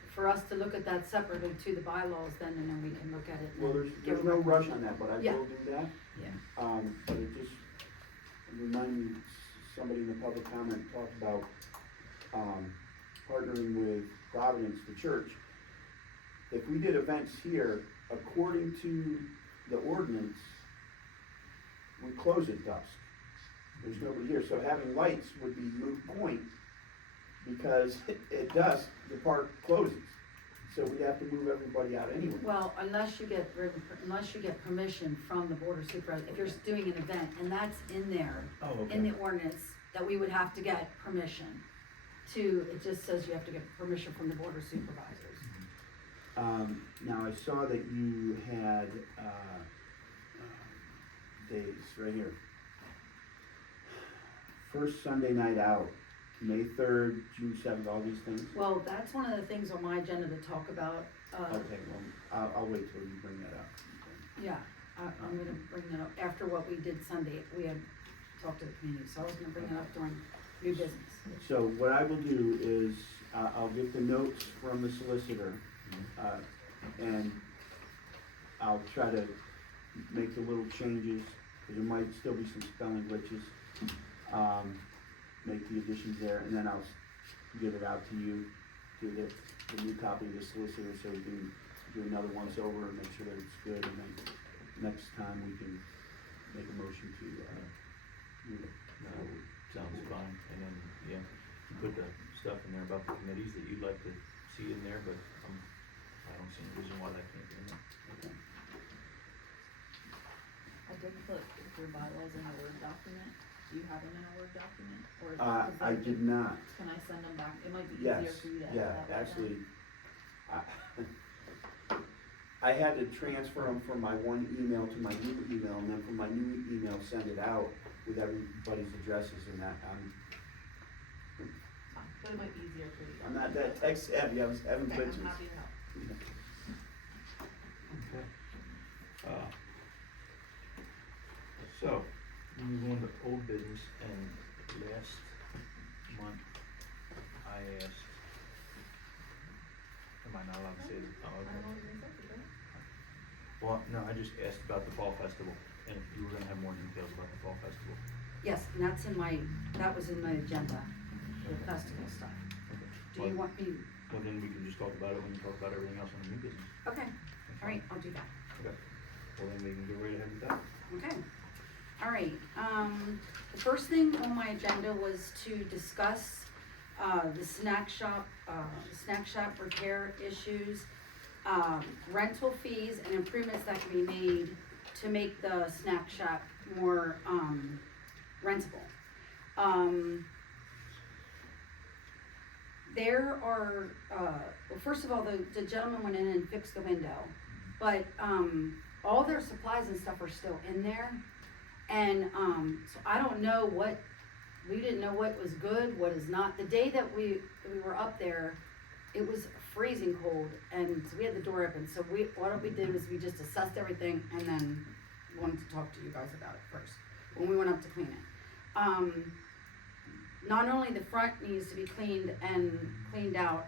for us to look at that separately to the bylaws then, and then we can look at it and Well, then there's give a no rush recommendation. on that, but I Yeah. will do that. Yeah. But it just reminded me, somebody in the public comment talked about, partnering with Providence, the church. If we did events here, according to the ordinance, we close at dusk. There's nobody here, so having lights would be moot point, because at dusk, the park closes. So we'd have to move everybody out anyway. Well, unless you get permission from the board of supervisors, if you're doing an event, and that's in there, Oh, okay. in the ordinance, that we would have to get permission to, it just says you have to get permission from the board of supervisors. Now I saw that you had, days, right here. First Sunday night out, May 3rd, June 7th, all these things? Well, that's one of the things on my agenda to talk about, Okay, well, I'll wait till you bring that up. yeah, I'm gonna bring that up, after what we did Sunday, we had talked to the community, so I was gonna bring that up during new business. So what I will do is, I'll get the notes from the solicitor, and I'll try to make the little changes, cause there might still be some spelling glitches. Make the additions there, and then I'll give it out to you, to the new copy of the solicitor, so we can do another once over and make sure that it's good, and then next time we can make a motion to, do it. No, sounds fine, and then, yeah, you put the stuff in there about the committees that you'd like to see in there, but, I don't see any reason why that can't be in there. Okay. I did put your bylaws in a Word document. Do you have them in a Word document? Or is I that did just- not. Can I send them back? It might be Yes, easier for you to edit yeah, that way then. actually, I had to transfer them from my one email to my new email, and then from my new email, send it out with everybody's addresses and that. But it might be easier for you. I'm not that tech savvy, I was having Okay, glitches. I'm happy to help. Okay. So, we move on to old business, and last month, I asked, am I not allowed to say this? Oh, I don't know okay. what you're gonna say, right? Well, no, I just asked about the fall festival, and if you were gonna have more details about the fall festival. Yes, and that was in my agenda, the festival stuff. Okay. Do you want me, Well, then we can just talk about it when you talk about everything else on the new business. okay, all right, I'll do that. Okay. Well, then we can go right ahead with that. Okay, all right, the first thing on my agenda was to discuss, the snack shop repair issues, rental fees and improvements that can be made to make the snack shop more, rentable. There are, well, first of all, the gentleman went in and fixed the window, but, all their supplies and stuff are still in there. And, so I don't know we didn't know what was good, what is not. The day that we were up there, it was freezing cold, and so we had the door open, so what we did was we just assessed everything and then wanted to talk to you guys about it first, when we went up to clean it. Not only the front needs to be cleaned out,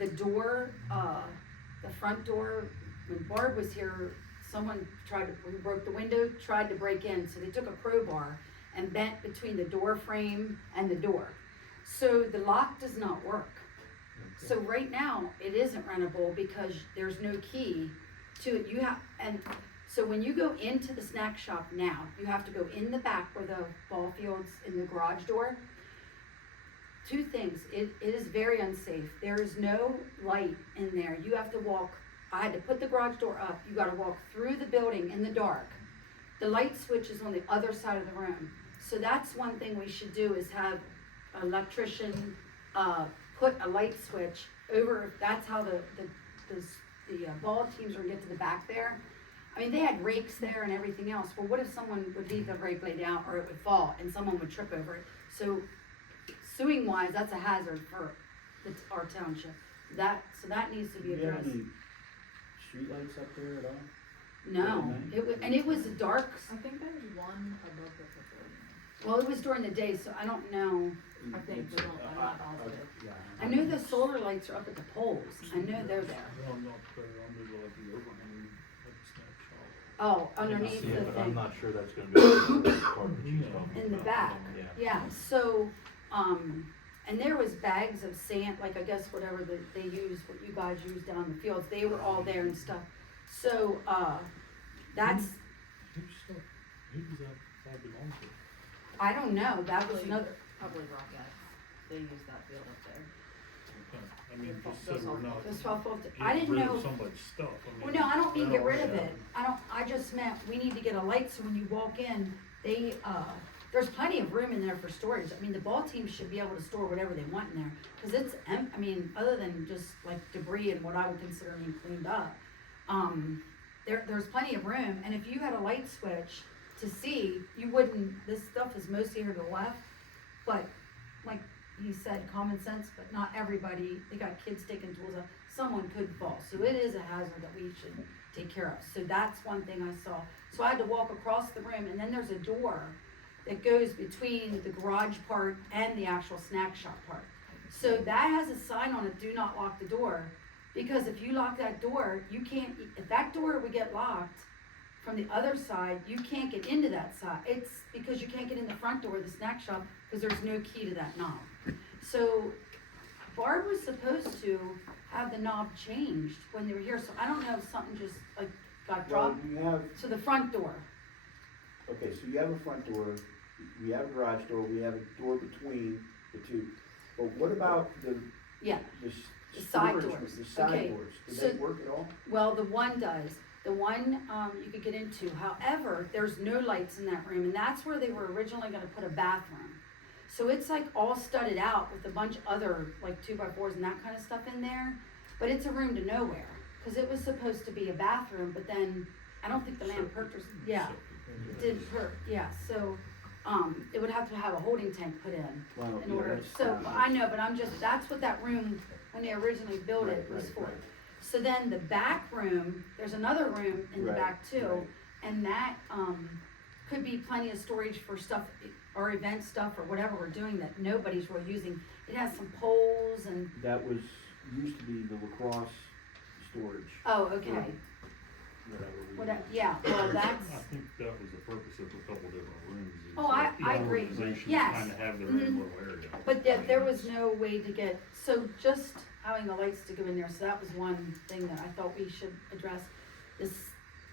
the door, the front door when Barb was here, someone who broke the window, tried to break in, so they took a crowbar and bent between the door frame and the door. So the lock does not work. So right now, it isn't rentable because there's no key to it. So when you go into the snack shop now, you have to go in the back where the ball field's in the garage door. Two things, it is very unsafe. There is no light in there. You have to walk, I had to put the garage door up. You gotta walk through the building in the dark. The light switch is on the other side of the room. So that's one thing we should do is have an electrician, put a light switch over, that's how the ball teams are gonna get to the back there. I mean, they had rakes there and everything else. Well, what if someone would leave the rake laid out or it would fall and someone would trip over it? So suing wise, that's a hazard for our township. So that needs to be Do you have addressed. any streetlights up there at all? No, it was dark, I think there's one above the pavilion. well, it was during the day, so I don't know. I think, but I'm not positive. Yeah. I know the solar lights are up at the poles. I know they're there. I'm not clear, I'm maybe like the overhang at the snack shop. Oh, underneath Yeah, the but I'm thing. not sure that's gonna be the part that she's talking In the about. back, Yeah. yeah, so, and there was bags of sand, like I guess whatever they use, what you guys use down in the fields, they were all there and stuff. So, that's, Who does that belong to? I don't know, that was Probably- another, Probably Rockettes, they use that field up there. Okay, I mean, The just so we're not. the softball, I getting didn't rid know. of somebody's stuff, I mean. Well, no, I don't mean get rid of already it, I just meant, we need to get a light, so when you walk in, there's plenty of room in there for storage. I mean, the ball team should be able to store whatever they want in there, cause it's I mean, other than just like debris and what I would consider being cleaned up, there's plenty of room, and if you had a light switch to see, you wouldn't, this stuff is mostly here to the left, but like he said, common sense, but not everybody, they got kids taking tools out, someone could fall, so it is a hazard that we should take care of. So that's one thing I saw. So I had to walk across the room, and then there's a door that goes between the garage part and the actual snack shop part. So that has a sign on it, do not lock the door, because if you lock that door, you can't, if that door would get locked from the other side, you can't get into that side. It's because you can't get in the front door of the snack shop, because there's no key to that knob. So Barb was supposed to have the knob changed when they were here, so I don't know if something just like got Well, dropped you have, to the front door. okay, so you have a front door, we have a garage door, we have a door between the two. But what about the Yeah, the The side storage, doors. the side Okay, doors, do so- they work at all? well, the one does. The one, you could get into. However, there's no lights in that room, and that's where they were originally gonna put a bathroom. So it's like all studded out with a bunch of other, like 2x4s and that kind of stuff in there. But it's a room to nowhere, cause it was supposed to be a bathroom, but then, I don't think the land purchased, yeah, it didn't hurt, yeah, so, it would have to have a holding tank put in. Well, In yeah, order, that's- so, I know, but that's what that room, when they originally built it, Right, was right, for. right. So then the back room, there's another room in the Right, back too, right. and that, could be plenty of storage for stuff, or event stuff, or whatever we're doing that nobody's really using. It has some poles and, That was, used to be the lacrosse storage, oh, okay, whatever. yeah, well, that's, I think that was the purpose of a couple different rooms. is Oh, I- that each I agree. organization Yes. Kind of have their Mhm. own little area. but there was no way to get, so just having the lights to go in there, so that was one thing that I thought we should address.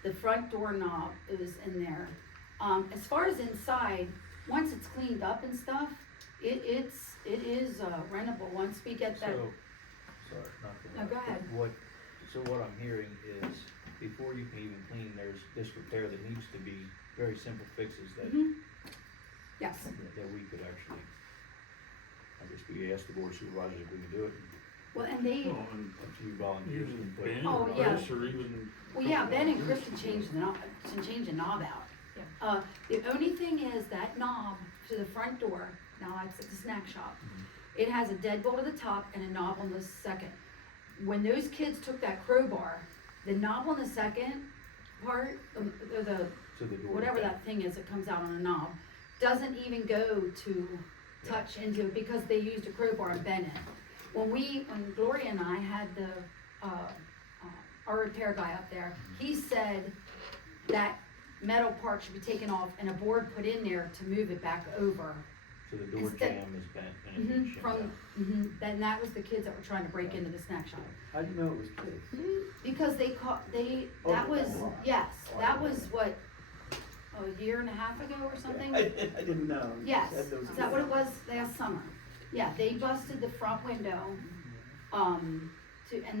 The front door knob is in there. As far as inside, once it's cleaned up and stuff, it is rentable, once we get that. So, sorry, not to. No, go ahead. So what I'm hearing is, before you can even clean, there's this repair that needs to be very simple fixes that, Mhm. Yes, that we could actually, I guess we ask the board of supervisors if we can do it, well, and they, Well, and a few volunteers using can put. Ben Oh, or yeah. us, or even. well, yeah, Ben and Chris can change the knob out. Yeah. The only thing is that knob to the front door, now that's at the snack shop, Mhm. it has a deadbolt at the top and a knob on the second. When those kids took that crowbar, the knob on the second part, or the, To the door. whatever that thing is that comes out on a knob, doesn't even go to touch into it because they used a crowbar and bent it. When Gloria and I had the, our repair guy up there, he said that metal part should be taken off and a board put in there to move it back over. So the door Instead- jamb is bent and it shimmed out. Then that was the kids that were trying to break into the snack shop. How'd you know it was kids? Because they that was, yes, that was what, a year and a half ago or something? I didn't know. You Yes, said those is that what it kids. was last summer? Yeah, they busted the front window, and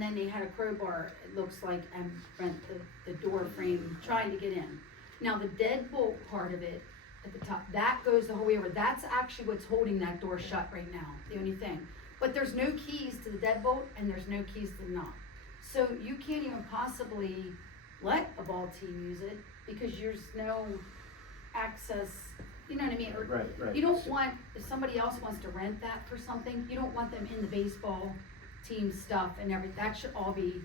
then they had a crowbar, it looks like, and rent the door frame, trying to get in. Now, the deadbolt part of it, at the top, that goes the whole way over, that's actually what's holding that door shut right now, the only thing. But there's no keys to the deadbolt, and there's no keys to the knob. So you can't even possibly let a ball team use it, because there's no access, you know what I mean? Or Right. you don't want, if somebody else wants to rent that for something, you don't want them in the baseball team stuff and everything, that should all be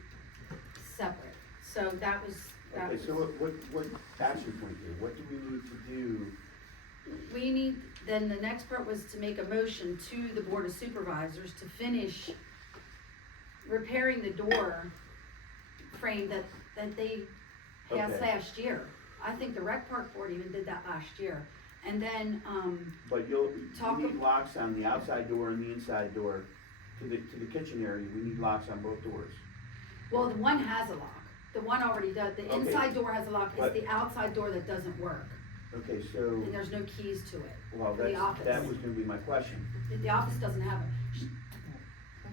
separate. So that was. Okay, so what action point here? What do we need to do? We need, then the next part was to make a motion to the Board of Supervisors to finish repairing the door frame that they passed Okay. last year. I think the rec park board even did that last year. And then, But you need locks on the outside door and the inside door to the kitchen area. We need locks on both doors. well, the one has a lock. The one already does. The Okay. inside door has a lock. It's But- the outside door that doesn't work. Okay, so, And there's no keys to it. well, for the office. that was gonna be my question. The office doesn't have it.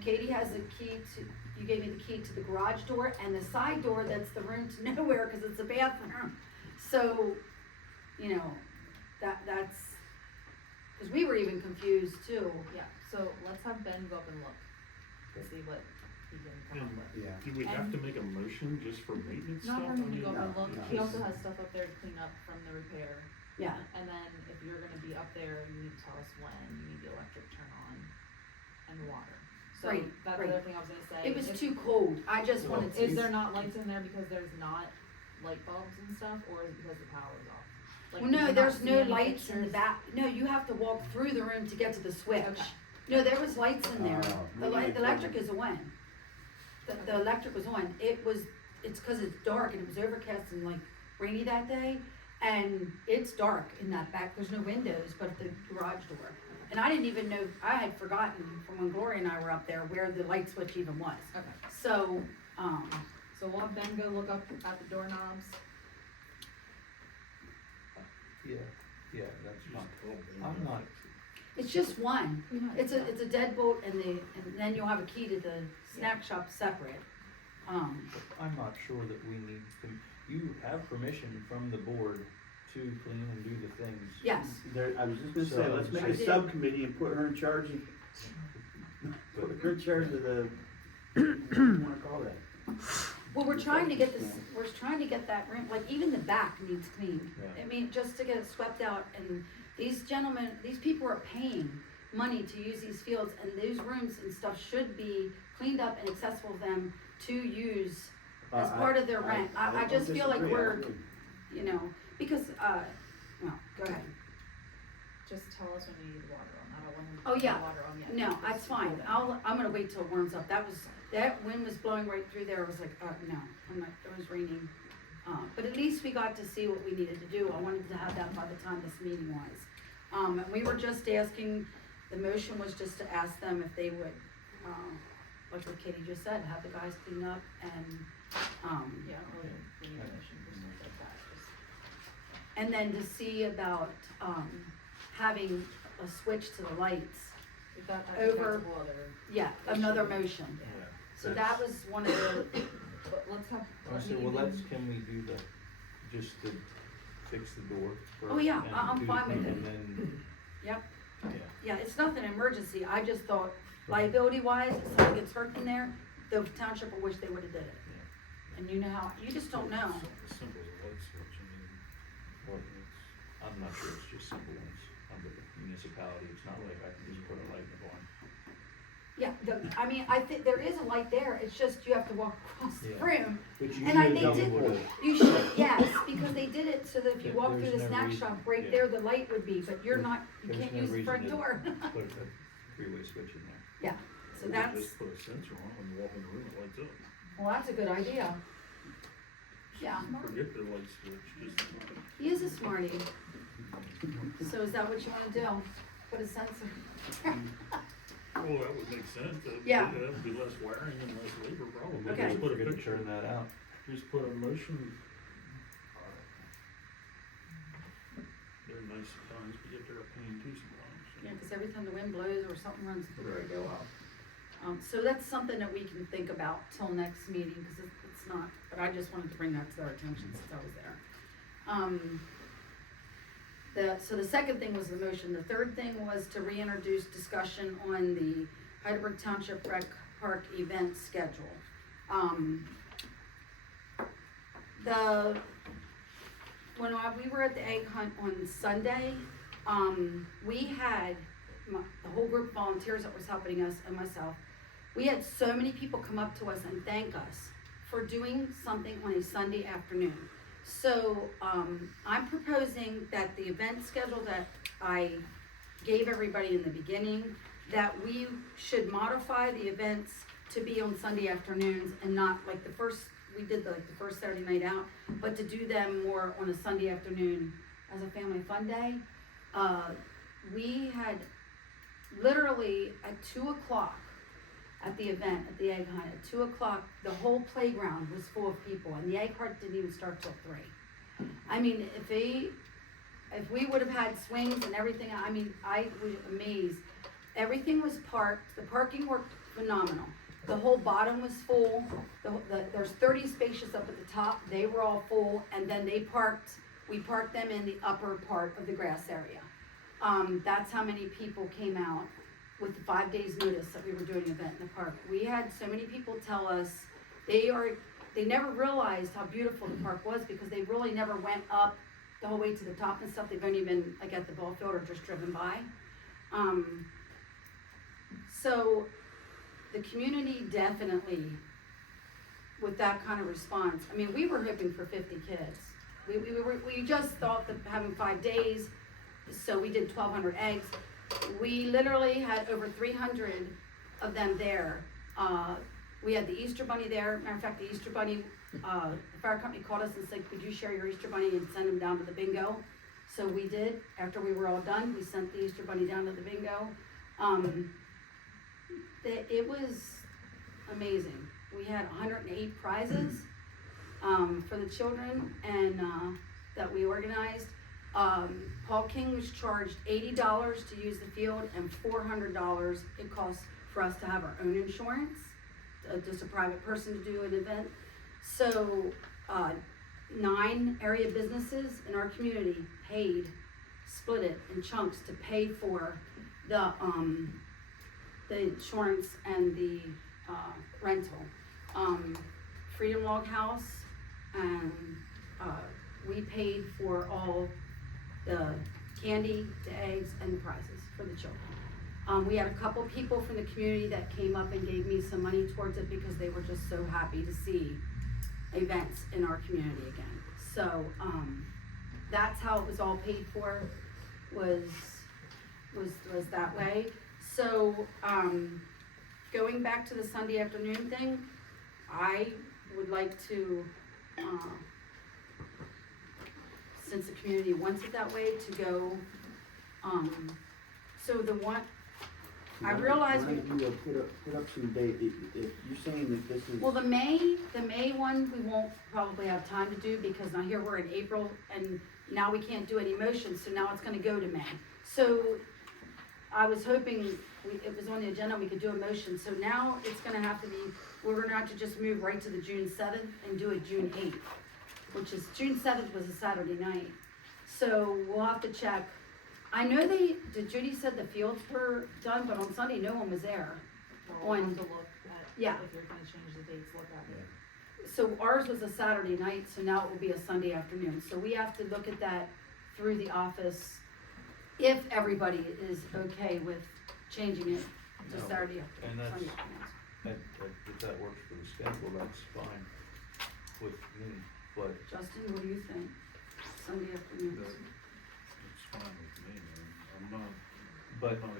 Katie has a key to, you gave me the key to the garage door and the side door that's the room to nowhere, cause it's a bathroom. So, you know, that's, cause we were even confused too. Yeah, so let's have Ben go up and look, to see what he can come up with. Yeah. Do we have to make a motion just for maintenance stuff? Not for him to go up and no, look, no. he also has stuff up there to clean up from the repair. Yeah, And then if you're gonna be up there, you need to tell us when you need the electric turn on and the water. So Right, that's right. the other thing I was gonna say. it was If- too cold. I just wanted to. Is there not lights in there because there's not light bulbs and stuff, or is it because the power is off? Like, Well, did you no, not there's see no any lights in the pictures? back. No, you have to walk through the room to get to the switch. Okay. No, there was lights in there. Oh, The maybe the electric is on. The electric was on. It's cause it's dark and it was overcast and like rainy that day. And it's dark in that back. There's no windows but the garage door. And I didn't even know, I had forgotten from when Gloria and I were up there where the light switch even was. Okay, So, so we'll have Ben go look up at the doorknobs. Yeah, that's not, I'm not, it's just one. It's a deadbolt and then you'll have a key to the snack shop separate. I'm not sure that we need to, you have permission from the board to clean and do the things. Yes, I was just gonna say, So- let's make I a did. subcommittee and put her in charge of the, what do you wanna call that? well, we're trying to get that room, like even the back needs cleaned. Yeah. I mean, just to get it swept out and these people are paying money to use these fields and those rooms and stuff should be cleaned up and accessible to them to use as part of their rent. I don't just feel like disagree. I we're, really- you know, because, well, go ahead. Just tell us when you need the water on, I don't want him to Oh, put yeah. the water on yet. No, because that's fine. before then. I'm gonna wait till it warms up. That wind was blowing right through there. I was like, no, it was raining. But at least we got to see what we needed to do. I wanted to have that by the time this meeting was. And we were just asking, the motion was just to ask them if they would, like what Katie just said, have the guys clean up and, Yeah, I don't really, we need a motion for stuff like that, just. and then to see about, having a switch to the lights. We've got, I think that's a Over- whole other, Yeah, another motion. Yeah. So that was one of the, but let's have. I said, well, can we do just to fix the door first? Oh, yeah, and I'm do- fine with it. And then, Yep. yeah. Yeah, it's nothing emergency, I just thought liability wise, if somebody gets hurt in there, the township will wish they would've did it. And you know how, you just don't know. As simple as a light switch, I mean, Well, I'm not sure it's just simple ones under the municipality, it's not like I can just put a light in the barn. Yeah, I mean, I think there is a light there, it's just you have to walk across the Yeah. room. But you And I should think double did- would- You should, yes, because they did it so that if you There- walk through there's the no snack reason, shop, right yeah. there the light would be, but you're not, you There's can't no use the front reason to door. Put a three-way switch in there. Yeah, so we that's, just put a sensor on when you walk in the room, it lights up. well, that's a good idea. Yeah. Forget the light switch, just. He is a smarty. So is that what you wanna do? Put a sensor? Oh, that would make sense. Yeah. That would be less wiring and less labor probably. Okay. Just put a Forget to picture, turn that out. just put a motion. They're nice at times, but yet they're a pain too sometimes. Yeah, cause every time the wind blows or something runs through it, Right. they go up. So that's something that we can think about till next meeting, cause it's not, but I just wanted to bring that to their attention since I was there. So the second thing was the motion, the third thing was to reintroduce discussion on the Heidelberg Township Rec Park event schedule. When we were at the egg hunt on Sunday, we had the whole group of volunteers that was helping us and myself. We had so many people come up to us and thank us for doing something on a Sunday afternoon. So, I'm proposing that the event schedule that I gave everybody in the beginning, that we should modify the events to be on Sunday afternoons and not like we did the first Saturday night out, but to do them more on a Sunday afternoon as a family fun day. We had literally at 2:00 at the event, at the egg hunt, at 2:00, the whole playground was full of people, and the egg hunt didn't even start till 3. I mean, if we would have had swings and everything, I mean, I was amazed. Everything was parked, the parking worked phenomenal. The whole bottom was full, there's 30 spaces up at the top, they were all full, and then we parked them in the upper part of the grass area. That's how many people came out with the 5 days notice that we were doing an event in the park. We had so many people tell us they never realized how beautiful the park was because they really never went up the whole way to the top and stuff. They've only been like at the ball field or just driven by. So the community definitely, with that kind of response, I mean, we were hoping for 50 kids. We just thought that having 5 days, so we did 1,200 eggs. We literally had over 300 of them there. We had the Easter Bunny there. Matter of fact, the Easter Bunny, the fire company called us and said, could you share your Easter Bunny and send him down to the bingo? So we did. After we were all done, we sent the Easter Bunny down to the bingo. It was amazing. We had 108 prizes for the children and that we organized. Paul King was charged $80 to use the field and $400 it costs for us to have our own insurance, just a private person to do an event. So 9 area businesses in our community split it in chunks to pay for the insurance and the rental. Freedom Log House, and we paid for all the candy, the eggs, and the prizes for the children. We had a couple people from the community that came up and gave me some money towards it because they were just so happy to see events in our community again. So that's how it was all paid for, was that way. So going back to the Sunday afternoon thing, I would like to, since the community wants it that way, to go, so the one, I realize Why don't you put up some date, if you're saying that this is. well, the May one, we won't probably have time to do because now here we're in April and now we can't do any motions, so now it's gonna go to May. So I was hoping it was on the agenda, we could do a motion, so now it's gonna have to be, we're gonna have to just move right to the June 7th and do it June 8th, which is, June 7th was a Saturday night. So we'll have to check. I know Judy said the fields were done, but on Sunday, no one was there. We'll have to look at, Yeah. if you're gonna change the dates, look at it. So ours was a Saturday night, so now it will be a Sunday afternoon. So we have to look at that through the office, if everybody is okay with changing it to No, Saturday and that's- Sunday afternoons. If that works for the schedule, that's fine with me, but Justin, what do you think? Sunday afternoons? It's fine with me, man. I'm not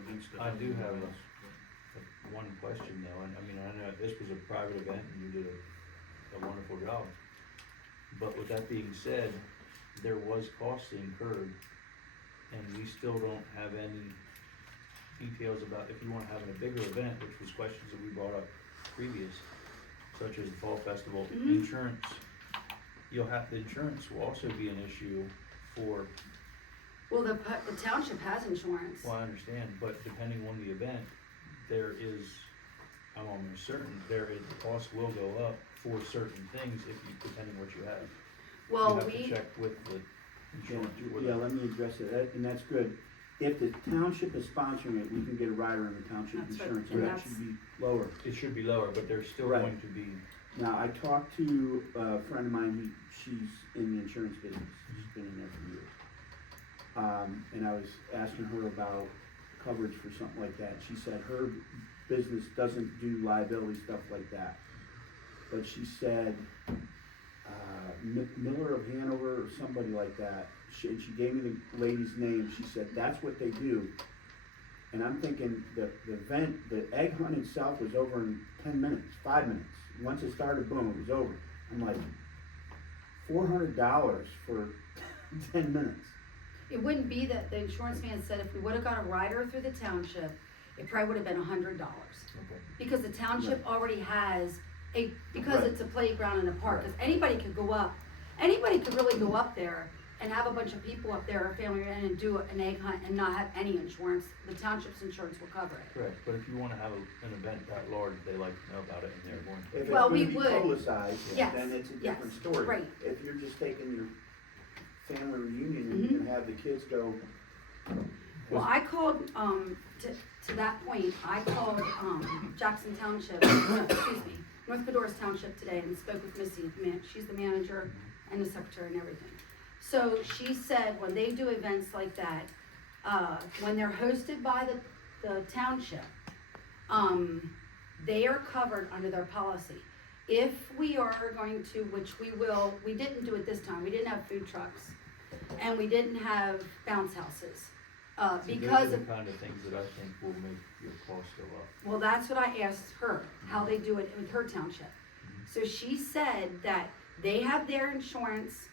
against it. I do have one question though, and I mean, I know this was a private event and you did a wonderful job. But with that being said, there was costs incurred, and we still don't have any details about if you wanna have a bigger event, which was questions that we brought up previous, such as the fall festival, Mhm. insurance. The insurance will also be an issue for, Well, the township has insurance. well, I understand, but depending on the event, there is, I'm almost certain, the cost will go up for certain things depending what you have. Well, You have to we, check with the insurance. Yeah, let me address it, and that's good. If the township is sponsoring it, we can get a rider in the township That's right, insurance, and and that that's- should be lower. It should be lower, but there's still Right. going to be, Now, I talked to a friend of mine, she's in the insurance business, she's been in there for years. And I was asking her about coverage for something like that, she said her business doesn't do liability stuff like that. But she said, Miller of Hanover or somebody like that, and she gave me the lady's name, she said, that's what they do. And I'm thinking, the event, the egg hunt itself was over in 10 minutes, 5 minutes. Once it started, boom, it was over. I'm like, $400 for 10 minutes. it wouldn't be that, the insurance man said if we would've got a rider through the township, it probably would've been $100. okay. Because the township already has because Right. it's a playground and a park, Right. cause anybody could really go up there and have a bunch of people up there, a family, and do an egg hunt and not have any insurance. The township's insurance will cover it. Correct, but if you wanna have an event that large, they like to know about it and they're going to. If it's Well, gonna we be would. publicized, Yes, then it's a yes, different story. right. If you're just taking your family reunion and you're gonna have the kids go, Well, I called, to that point, I called, Jackson Township, excuse me, North Cadorus Township today and spoke with Missy, she's the manager and the secretary and everything. So she said when they do events like that, when they're hosted by the township, they are covered under their policy. If we are going to, which we will, we didn't do it this time, we didn't have food trucks, and we didn't have bounce houses. See, Because those are of, the kind of things that I think will make your costs go up. well, that's what I asked her, how they do it with her township. So she said that they have their insurance,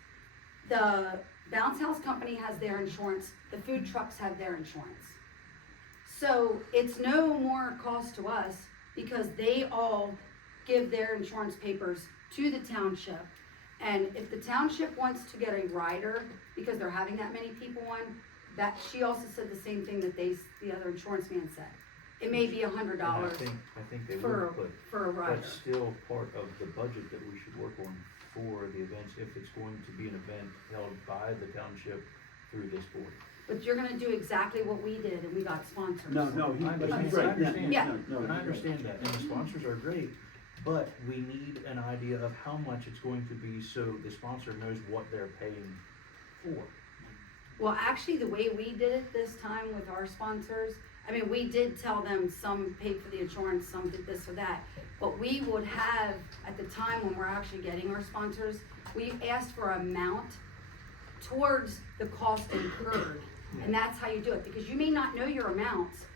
the bounce house company has their insurance, the food trucks have their insurance. So it's no more cost to us because they all give their insurance papers to the township. And if the township wants to get a rider, because they're having that many people on, that, she also said the same thing that the other insurance man said. It may be $100 And I think they for, would, for a but rider. that's still part of the budget that we should work on for the events, if it's going to be an event held by the township through this board. But you're gonna do exactly what we did and we got sponsors. no, I but understand, he's I right, understand. Yeah. no, And I he's right. understand that, and the sponsors are great, but we need an idea of how much it's going to be so the sponsor knows what they're paying for. Well, actually, the way we did it this time with our sponsors, I mean, we did tell them some paid for the insurance, some did this or that. But we would have, at the time when we're actually getting our sponsors, we asked for an amount towards the cost incurred. And that's how you do it, because you may not know your amounts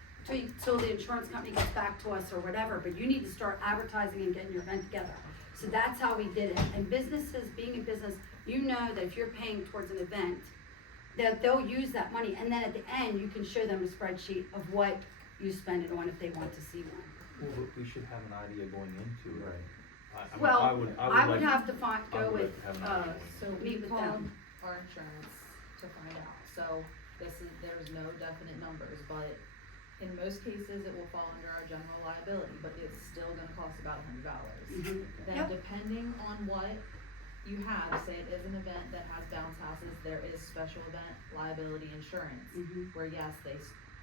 till the insurance company gets back to us or whatever, but you need to start advertising and getting your event together. So that's how we did it. And businesses, being in business, you know that if you're paying towards an event, that they'll use that money, and then at the end, you can show them a spreadsheet of what you spend it on if they want to see one. Well, but we should have an idea going into it. Right. I mean, Well, I would I would like- have to I go would with, like to have an idea. So meet we with called them. our insurance to find out, so there's no definite numbers, but in most cases, it will fall under our general liability, but it's still gonna cost about $100. Then Yep. depending on what you have, say it is an event that has bounce houses, there is special event liability insurance, Mhm. where yes,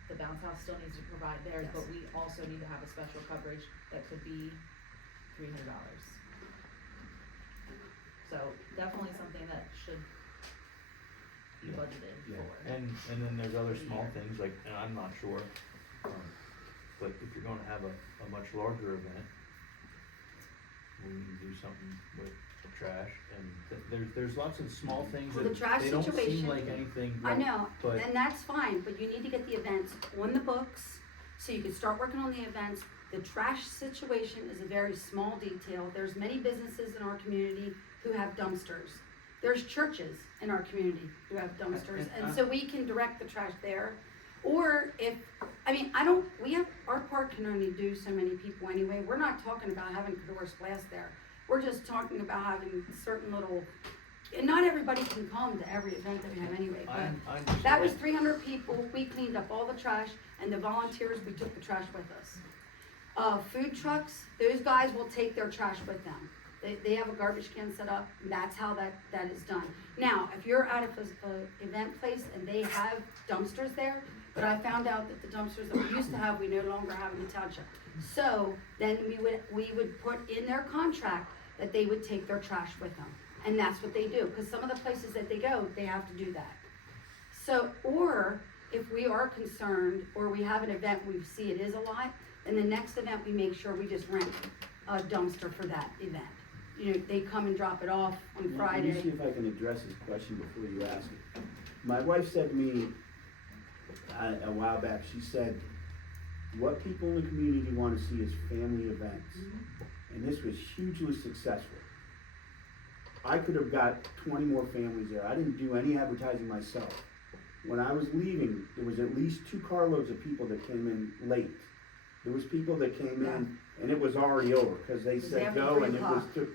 the bounce house still needs to provide theirs, Yes. but we also need to have a special coverage that could be $300. So definitely something that should be Yeah. budgeted Yeah, for. and then there's other small things, like, and I'm not sure, but if you're gonna have a much larger event, we need to do something with the trash, and there's lots of small things Well, that, the trash they don't seem situation- like anything. I know, But- and that's fine, but you need to get the events on the books, so you can start working on the events. The trash situation is a very small detail. There's many businesses in our community who have dumpsters. there's churches in our community who have dumpsters, and so we can direct the trash there. Or if, our park can only do so many people anyway, we're not talking about having door splash there. We're just talking about having certain little, and not everybody can come to every event that we have anyway, I but understand. that was 300 people, we cleaned up all the trash, and the volunteers, we took the trash with us. Food trucks, those guys will take their trash with them. They have a garbage can set up, and that's how that is done. Now, if you're at a event place and they have dumpsters there, but I found out that the dumpsters that we used to have, we no longer have in the township. So then we would put in their contract that they would take their trash with them. And that's what they do, because some of the places that they go, they have to do that. So, or if we are concerned, or we have an event, we see it is a lot, then the next event, we make sure we just rent a dumpster for that event. You know, they come and drop it off on Let me Friday. see if I can address this question before you ask it. My wife said to me a while back, she said, what people in the community want to see is family events. And this was hugely successful. I could have got 20 more families there. I didn't do any advertising myself. When I was leaving, there was at least 2 carloads of people that came in late. There was people that came in and it was already over because they said after go 3 and it o'clock. took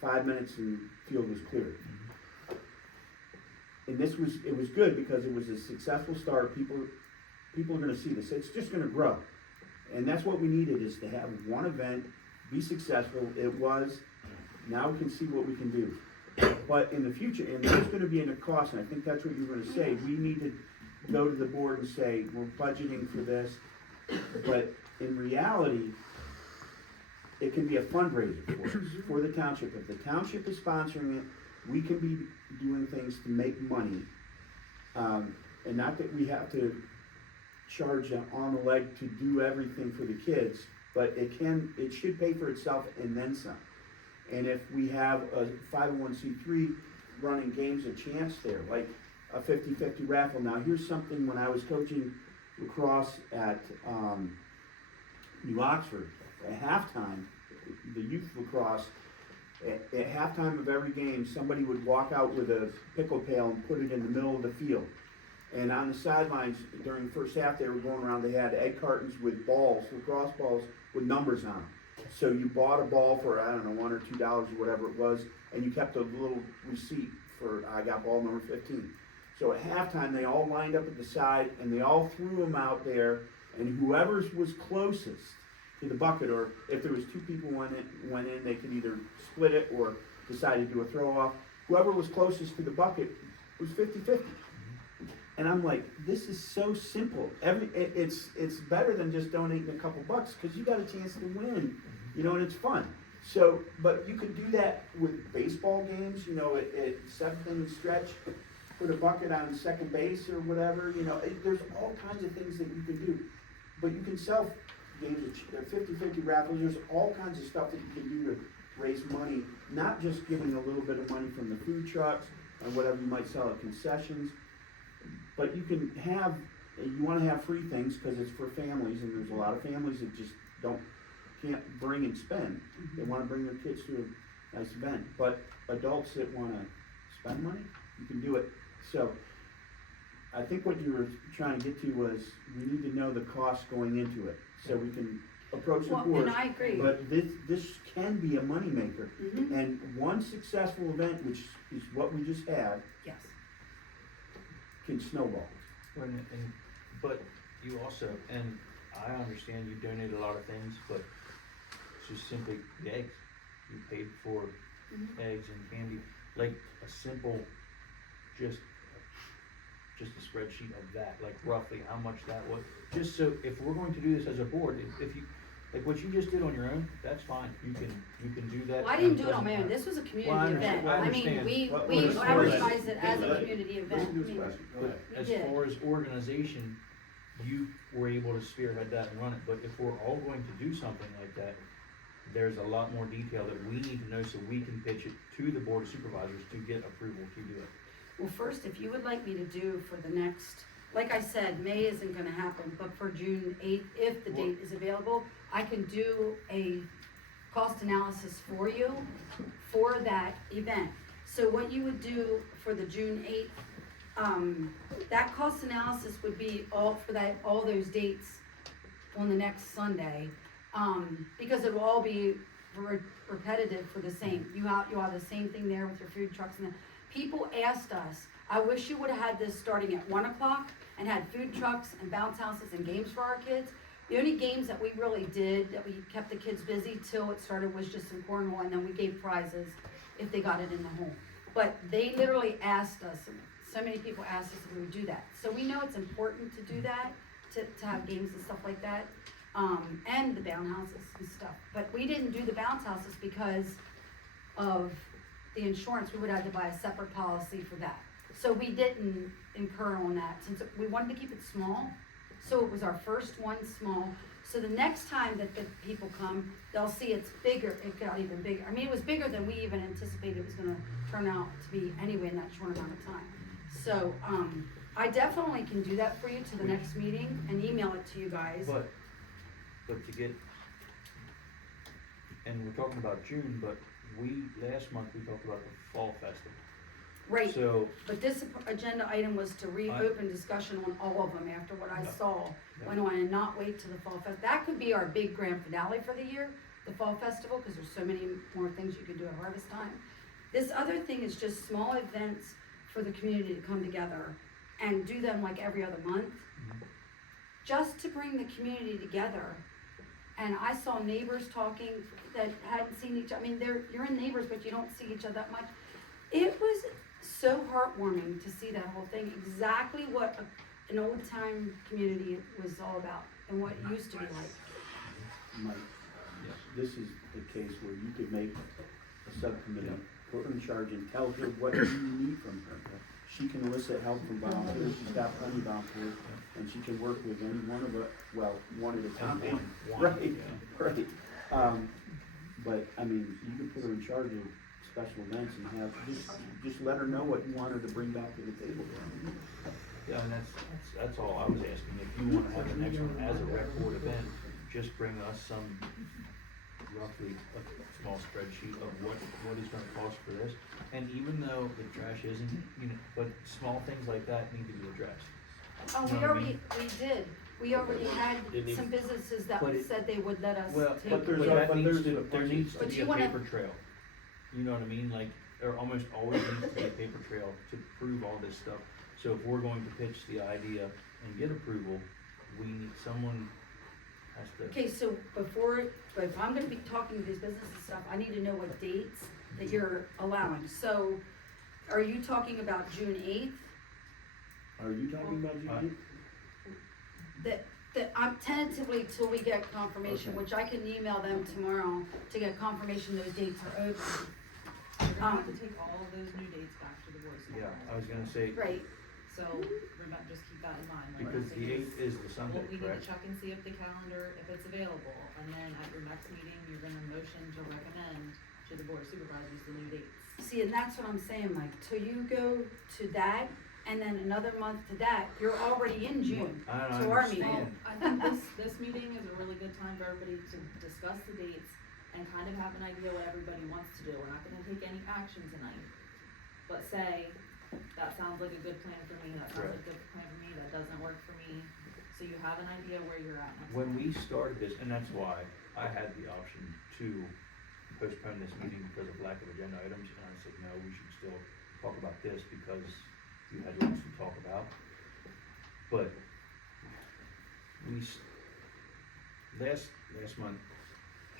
5 minutes and the field was cleared. And it was good because it was a successful start. People are gonna see this. It's just gonna grow. And that's what we needed, is to have one event, be successful. It was. Now we can see what we can do. But in the future, and there's gonna be a cost, and I think that's what you're gonna say, we need to go to the board and say, we're budgeting for this. But in reality, it can be a fundraiser for us, for the township. If the township is sponsoring it, we can be doing things to make money. And not that we have to charge an arm and leg to do everything for the kids, but it should pay for itself and then some. And if we have a 501c3 running games of chance there, like a 50-50 raffle. Now here's something, when I was coaching lacrosse at New Oxford, at halftime, the youth lacrosse, at halftime of every game, somebody would walk out with a pickle pail and put it in the middle of the field. And on the sidelines, during the first half, they were going around, they had egg cartons with balls, lacrosse balls, with numbers on them. So you bought a ball for, I don't know, $1 or $2 or whatever it was, and you kept a little receipt for, I got ball number 15. So at halftime, they all lined up at the side, and they all threw them out there, and whoever was closest to the bucket, or if there was 2 people went in, they could either split it or decide to do a throw off. Whoever was closest to the bucket was 50-50. And I'm like, this is so simple. It's better than just donating a couple bucks, because you got a chance to win, you know, and it's fun. So, but you could do that with baseball games, you know, at 7th inning stretch, put a bucket on second base or whatever, you know, there's all kinds of things that you can do. But you can sell games of 50-50 raffles, there's all kinds of stuff that you can do to raise money, not just giving a little bit of money from the food trucks and whatever you might sell at concessions. But you can have, you wanna have free things, cause it's for families, and there's a lot of families that just can't bring and spend. They wanna bring their kids to a nice event, but adults that wanna spend money, you can do it. So, I think what you were trying to get to was, we need to know the cost going into it, so we can approach the Well, board. and I agree. But this can be a moneymaker, Mhm. and one successful event, which is what we just had, Yes. can snowball. But you also, and I understand you donate a lot of things, but it's just simply the eggs. You paid for eggs and candy, like a simple, just a spreadsheet of that, like roughly how much that was. Just so, if we're going to do this as a board, if you, like what you just did on your own, that's fine, you can do that. Well, I didn't do it on my own, this was a community event. I I mean, understand. we But- advertised it as a community event. I mean, But as did. far as organization, you were able to spearhead that and run it, but if we're all going to do something like that, there's a lot more detail that we need to know so we can pitch it to the board of supervisors to get approval to do it. Well, first, if you would like me to do for the next, like I said, May isn't gonna happen, but for June 8th, if the date is available, I can do a cost analysis for you for that event. So what you would do for the June 8th, that cost analysis would be all for that, all those dates on the next Sunday. Because it will all be repetitive for the same, you have the same thing there with your food trucks and people asked us, I wish you would've had this starting at 1 o'clock and had food trucks and bounce houses and games for our kids. The only games that we really did, that we kept the kids busy till it started, was just some cornhole, and then we gave prizes if they got it in the hole. But they literally asked us, so many people asked us if we would do that. So we know it's important to do that, to have games and stuff like that, and the bounce houses and stuff. But we didn't do the bounce houses because of the insurance. We would have to buy a separate policy for that. So we didn't incur on that, since we wanted to keep it small. So it was our first one small. So the next time that the people come, they'll see it's bigger, it got even bigger. I mean, it was bigger than we even anticipated it was gonna turn out to be anyway in that short amount of time. So, I definitely can do that for you to the next meeting and email it to you guys. But to get, and we're talking about June, but last month we talked about the fall festival. Right, So, but this agenda item was to reopen discussion on all of them after what I Yeah. saw. Yeah. Went on and not wait till the fall fest. That could be our big grand finale for the year, the fall festival, because there's so many more things you can do at harvest time. This other thing is just small events for the community to come together and do them like every other month, just to bring the community together. And I saw neighbors talking that hadn't seen each, I mean, you're in neighbors, but you don't see each other that much. It was so heartwarming to see that whole thing, exactly what an old time community was all about and what it used to be like. Mike, this is the case where you could make a subcommittee, put her in charge and tell her what you need from her. She can elicit help from volunteers, she's got plenty of volunteers, and she can work with any one of one at a time. Right, right. But, I mean, you can put her in charge of special events and have, just let her know what you want her to bring back to the table. yeah, and that's all I was asking. If you wanna have the next one as a rec board event, just bring us some, roughly, a small spreadsheet of what it's gonna cost for this. And even though the trash isn't, but small things like that need to be addressed. Oh, You know what I mean? we did. We already had some businesses that But it- said they would let us Well, take. but there's that but needs there's to, a there bunch needs of to But be you a wanna- paper trail. You know what I mean? Like, there almost always needs to be a paper trail to prove all this stuff. So if we're going to pitch the idea and get approval, someone has to. Okay, so but if I'm gonna be talking to these businesses and stuff, I need to know what dates that you're allowing. So, are you talking about June 8th? Are you talking about June? That I'm tentatively till we get confirmation, Okay. which I can email them tomorrow to get confirmation those dates are open. You're gonna have to take all of those new dates back to the board of Yeah, supervisors. I was gonna say, Right, So, remember, just keep that in mind. Like, because the 8th is the Sunday, Well, we need to correct? check and see if the calendar, if it's available, and then at your next meeting, you're gonna motion to recommend to the board of supervisors the new dates. see, and that's what I'm saying, Mike, till you go to that, and then another month to that, you're already in June. I to our meeting. understand. I think this meeting is a really good time for everybody to discuss the dates and kind of have an idea what everybody wants to do. We're not gonna take any action tonight, but say, that sounds like a good plan for me, that sounds like a good plan for me, that doesn't work for me, so you have an idea where you're at next When time. we started this, and that's why I had the option to postpone this meeting because of lack of agenda items, and I said, no, we should still talk about this because you had lots to talk about. But last month,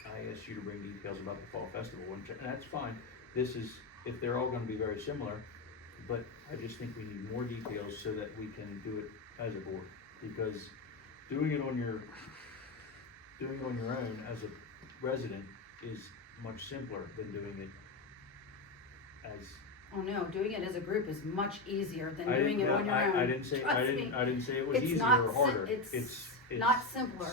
I asked you to bring details about the fall festival, and that's fine. This is, if they're all gonna be very similar, but I just think we need more details so that we can do it as a board. Because doing it on your own as a resident is much simpler than doing it as. Oh no, doing it as a group is much easier than I doing it didn't- on your I own. didn't say, Trust me. I didn't say it was It's easier not or harder. it's not simpler.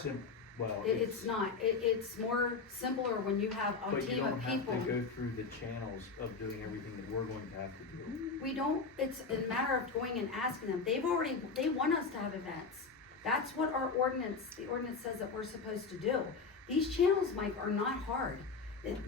Well, It's not, it's more simpler when you have a but you team of don't have people. to go through the channels of doing everything that we're going to have to do. We don't, it's a matter of going and asking them, they want us to have events. That's what the ordinance says that we're supposed to do. These channels, Mike, are not hard.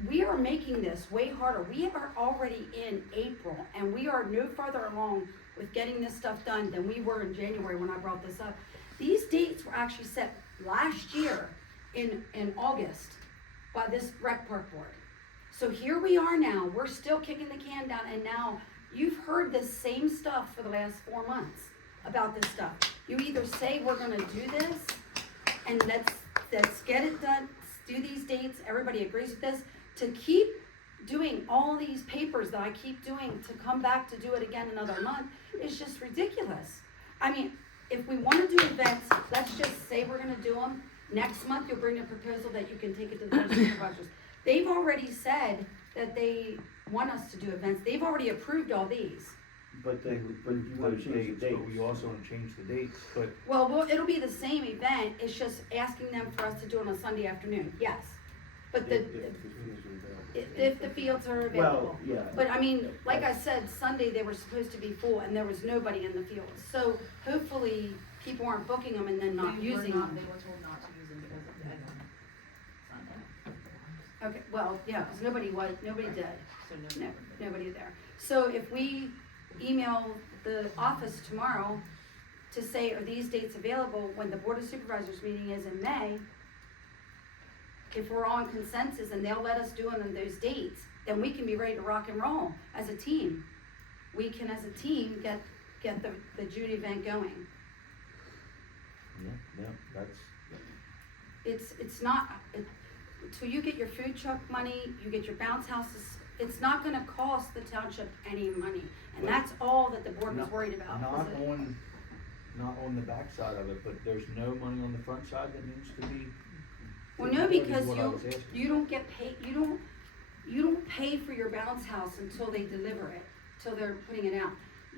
We are making this way harder. We are already in April, and we are no further along with getting this stuff done than we were in January when I brought this up. These dates were actually set last year in August by this rec park board. So here we are now, we're still kicking the can down, and now you've heard the same stuff for the last 4 months about this stuff. You either say we're gonna do this, and let's get it done, do these dates, everybody agrees with this, to keep doing all these papers that I keep doing to come back to do it again another month is just ridiculous. I mean, if we wanna do events, let's just say we're gonna do them. Next month, you'll bring a proposal that you can take it to the board of supervisors. They've already said that they want us to do events. They've already approved all these. But you wanna Those change the dates, but dates. we also wanna change the dates, but Well, it'll be the same event. It's just asking them for us to do it on a Sunday afternoon, yes. But if the fields are available. Well, yeah. But I mean, like I said, Sunday they were supposed to be full and there was nobody in the fields. So hopefully people aren't booking them and then not They were using not- them. They were told not to use them because of the headline Sunday. Okay, well, yeah, because nobody did. So No, nobody there. So if we email the office tomorrow to say, are these dates available when the Board of Supervisors meeting is in May? If we're on consensus and they'll let us do them on those dates, then we can be ready to rock and roll as a team. We can, as a team, get the June event going. yeah, that's, It's not, till you get your food truck money, you get your bounce houses, it's not gonna cost the township any money. And that's all that the board was worried about. not was it- not on the back side of it, but there's no money on the front side that needs to be. Well, no, That is because what I was asking. you don't get paid, you don't pay for your bounce house until they deliver it, till they're putting it out.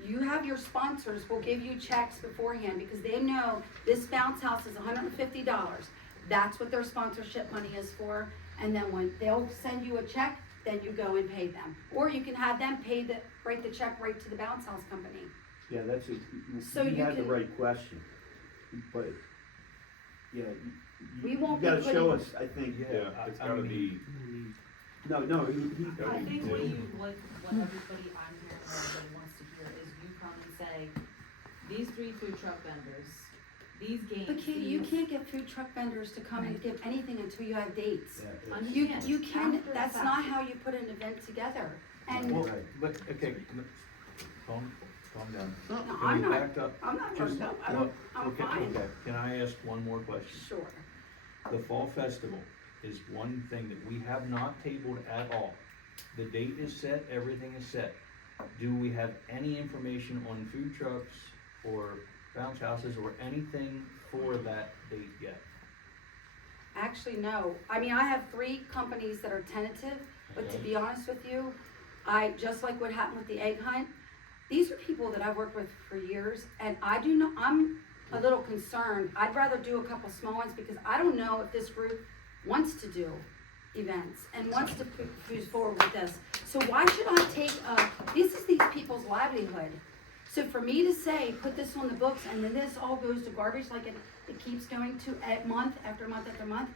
You have your sponsors will give you checks beforehand because they know this bounce house is $150. That's what their sponsorship money is for. And then when they'll send you a check, then you go and pay them. Or you can have them write the check right to the bounce house company. Yeah, that's So you you had the can- right question, but, yeah, We won't you be gotta show putting- us, I think. Yeah, It's I gotta mean, be, No, he. I think what everybody I'm hearing, what everybody wants to hear is you come and say, these 3 food truck vendors, these games. But Katie, you these- can't get food truck vendors to come and give anything until you have dates. Yeah, Understand. You can, After the that's fact. not how you put an event together. And, Well, Right. but, okay, calm down. no, Can I'm we not, back up? I'm not Just, worked up, well, I'm okay, fine. okay, can I ask one more question? Sure. The fall festival is one thing that we have not tabled at all. The date is set, everything is set. Do we have any information on food trucks or bounce houses or anything for that date yet? Actually, no. I mean, I have 3 companies that are tentative, but to Okay. be honest with you, just like what happened with the egg hunt, these are people that I've worked with for years, and I'm a little concerned. I'd rather do a couple small ones because I don't know if this group wants to do events and wants to move forward with this. So why should I take, this is these people's livelihood. So for me to say, put this on the books and then this all goes to garbage like it keeps going to month after month after month,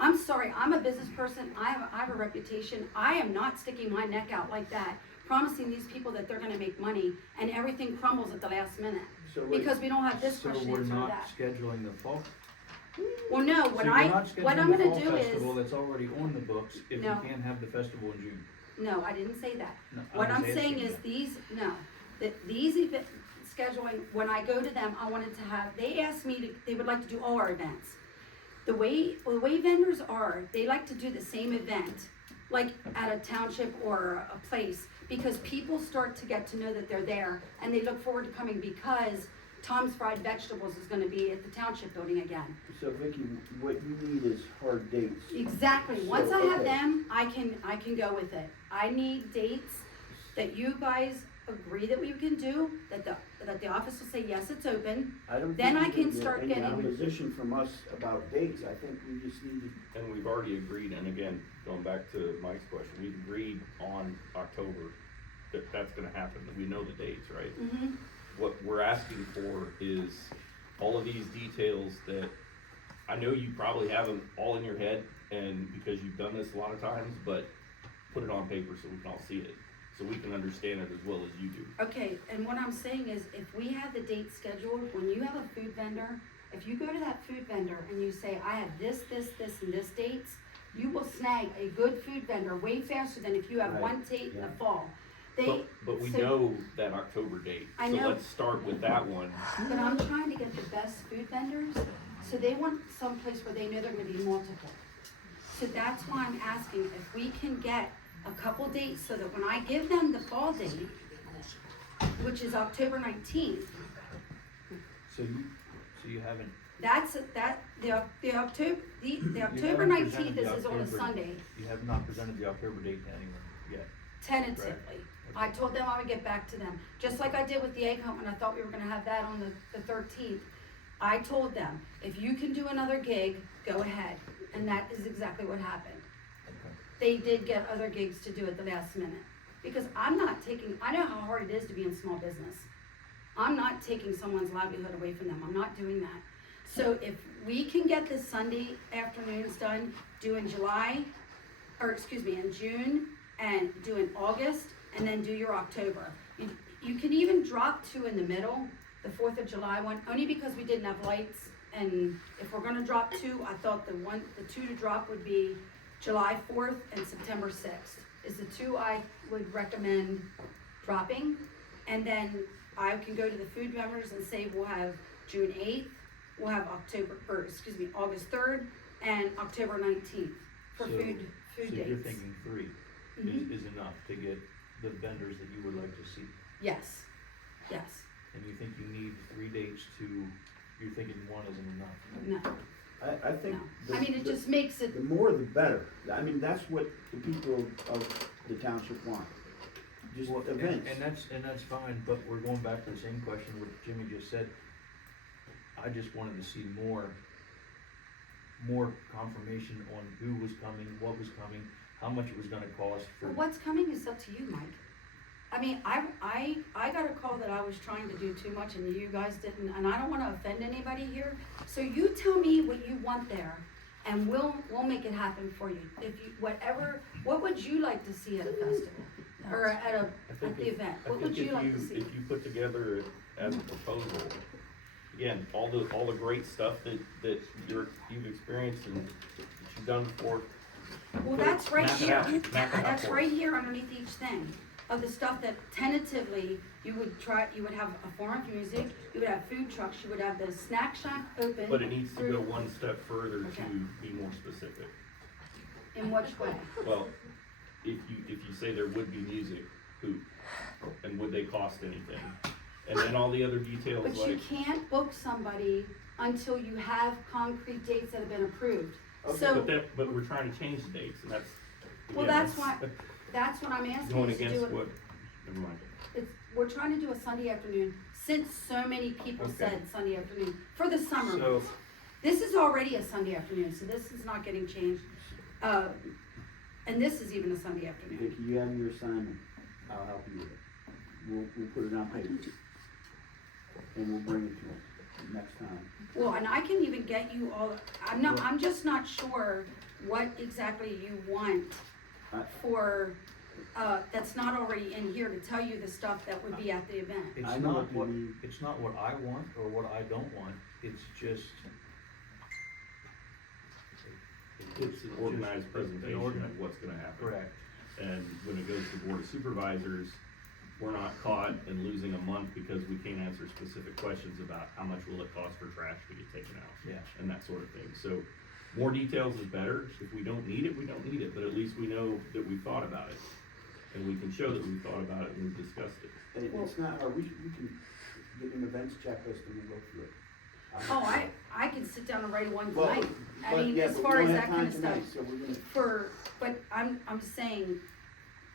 I'm sorry, I'm a business person, I have a reputation, I am not sticking my neck out like that, promising these people that they're gonna make money and everything crumbles at the last minute. So wait, Because we don't have this So question we're answered not that. scheduling the fall. Well, no, So what we're I'm not scheduling gonna the fall do is, festival that's already on the books if we No. can't have the festival in June. no, I didn't say that. No, I What was I'm saying asking is that. these event scheduling, when I go to them, I wanted to have, they asked me they would like to do all our events. The way vendors are, they like to do the same event, like at a township or a place, because people start to get to know that they're there, and they look forward to coming because Tom's Fried Vegetables is gonna be at the township building again. so Vicky, what you need is hard dates. Exactly, once So, I have okay. them, I can go with it. I need dates that you guys agree that we can do, that the office will say, yes, it's open. I don't Then think I you can get start any getting- opposition from us about dates, I think we just need to. and we've already agreed, and again, going back to Mike's question, we've agreed on October that that's gonna happen, that we know the dates, right? Mm-hmm. What we're asking for is all of these details that I know you probably have them all in your head, and because you've done this a lot of times, but put it on paper so we can all see it, so we can understand it as well as you do. Okay, and what I'm saying is, if we have the date scheduled, when you have a food vendor, if you go to that food vendor and you say, I have this, and this dates, you will snag a good food vendor way faster than if you have Right, one date in the yeah. fall. But we so- know that October date, I so know. let's start with that one. But I'm trying to get the best food vendors, so they want someplace where they know they're gonna be multiple. So that's why I'm asking if we can get a couple dates, so that when I give them the fall date, which is October 19th, So you haven't, the October, the October haven't 19th presented the is on a October- Sunday, you have not presented the October date to anyone yet. tentatively. I told them I would get back to them, just like I did with the egg hunt when I thought we were gonna have that on the 13th. I told them, if you can do another gig, go ahead, and that is exactly what happened. Okay. They did get other gigs to do at the last minute, because I'm not taking, I know how hard it is to be in small business. I'm not taking someone's livelihood away from them, I'm not doing that. So if we can get the Sunday afternoons done, do in July, or excuse me, in June, and do in August, and then do your October. You can even drop two in the middle, the 4th of July one, only because we didn't have lights, and if we're gonna drop two, I thought the two to drop would be July 4th and September 6th, is the two I would recommend dropping. And then I can go to the food vendors and say we'll have June 8th, we'll have August 3rd, and October 19th for So- food So dates. you're thinking 3 Mhm. is enough to get the vendors that you would like to see? Yes, yes, And you think you need 3 dates you're thinking 1 isn't enough? no, I think. no. I mean, it just makes it, The more the better. I mean, that's what the people of the township want. Just Well, events. and that's fine, but we're going back to the same question what Jimmy just said. I just wanted to see more confirmation on who was coming, what was coming, how much it was gonna cost for. well, what's coming is up to you, Mike. I mean, I got a call that I was trying to do too much and you guys didn't, and I don't wanna offend anybody here. So you tell me what you want there, and we'll make it happen for you. If you, what would you like to see at a festival? Or at the event? What would you like to see? If you put together it as a proposal, again, all the great stuff that you've experienced and that you've done before. Well, that's right map it here, out, map it out that's for right us. here underneath each thing, of the stuff that tentatively, you would have a form of music, you would have food trucks, you would have the snack shack open. But it needs to through- go one step further Okay. to be more specific. In which way? Well, if you say there would be music, who, and would they cost anything? And then all the other details But you like, can't book somebody until you have concrete dates that have been approved. Okay, So, but we're trying to change the dates, and that's. well, again, that's what I'm asking Going is to against do it. what, never mind. We're trying to do a Sunday afternoon, since so many people Okay. said Sunday afternoon, for the summer So- months. This is already a Sunday afternoon, so this is not getting changed. And this is even a Sunday afternoon. Vicki, you have your assignment. I'll help you with it. We'll put it on paper. And we'll bring it to you next time. Well, and I can even get you all, I'm just not sure what exactly you want for, that's not already in here to tell you the stuff that would be at the event. It's I know not what you what, mean. it's not what I want or what I don't want, it's just. It's an organized presentation of what's gonna happen. Correct. And when it goes to the board of supervisors, we're not caught in losing a month because we can't answer specific questions about how much will it cost for trash to get taken out. Yeah. And that sort of thing. So more details is better. If we don't need it, we don't need it, but at least we know that we thought about it. And we can show that we thought about it and we've discussed it. And it's not, we can get an events checklist and we'll go through it. Oh, I can sit down and write one Well, tonight. I but mean, yeah, as but we far don't as have that kind time of stuff. tonight, so we're gonna. But I'm saying,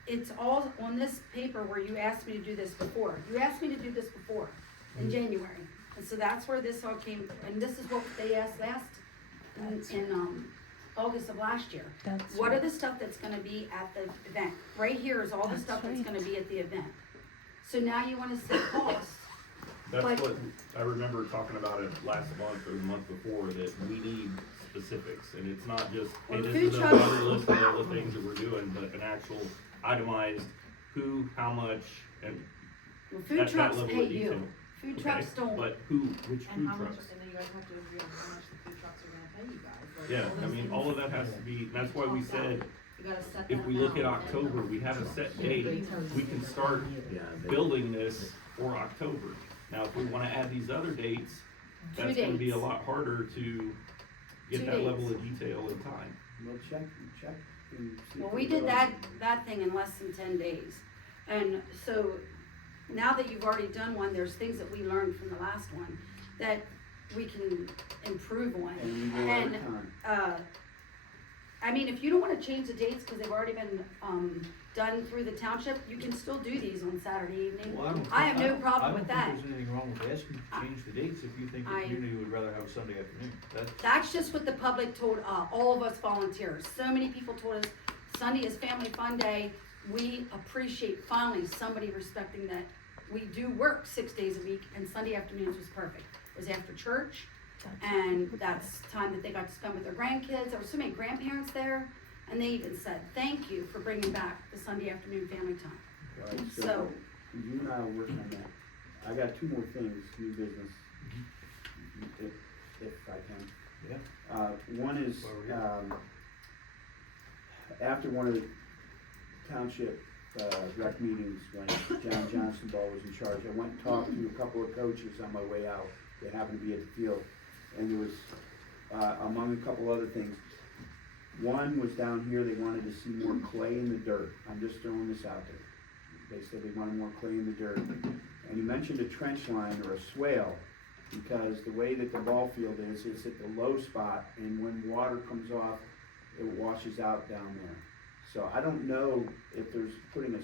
it's all on this paper where you asked me to do this before. You asked me to do this before, in January. And so that's where this all came, and this is what they asked last, in August of last year. What are the stuff that's gonna be at the event? Right here is all the stuff that's gonna be at the event. So now you wanna say cost. That's But- what, I remember talking about it last month or the month before, that we need specifics, and it's not just, hey, Well, this food is a trucks- laundry list of all the things that we're doing, but an actual itemized who, how much, and Well, at food that trucks level pay of you. detail. Food Okay, trucks don't. But who, which And food how much, trucks? and then you guys have to agree on how much the food trucks are gonna pay you guys. Like, Yeah, I those mean, things, all of that has to be, that's why we said, You gotta set that if we look at amount. October, we have a set date, we can start building this for October. Now, if we wanna add these other dates, that's gonna be a dates. lot harder to get 2 that level dates. of detail in time. Well, check, and see Well, if we they did go. that thing in less than 10 days. And so now that you've already done one, there's things that we learned from the last one that we can improve on. And we will every And, time. I mean, if you don't wanna change the dates, cause they've already been, done through the township, you can still do these on Saturday evening. Well, I have no problem with I that. don't think there's anything wrong with asking to change the dates if you think the I- community would rather have a Sunday afternoon. That's just what the public told, all of us volunteers. So many people told us Sunday is family fun day. We appreciate finally somebody respecting that we do work 6 days a week, and Sunday afternoons was perfect. It was after church, and that's time that they got to spend with their grandkids. There were so many grandparents there, and they even said, thank you for bringing back the Sunday afternoon family time. Right, So- so you and I will work on that. I got 2 more things, new business, if I can. Yeah. One is, While we're here. after one of the township, rec meetings, when John Johnson Ball was in charge, I went and talked to a couple of coaches on my way out that happened to be at the field. And there was, among a couple other things, one was down here, they wanted to see more clay in the dirt. I'm just throwing this out there. They said they wanted more clay in the dirt. And he mentioned a trench line or a swale, because the way that the ball field is, it's at the low spot, and when water comes off, it washes out down there. So I don't know if there's putting a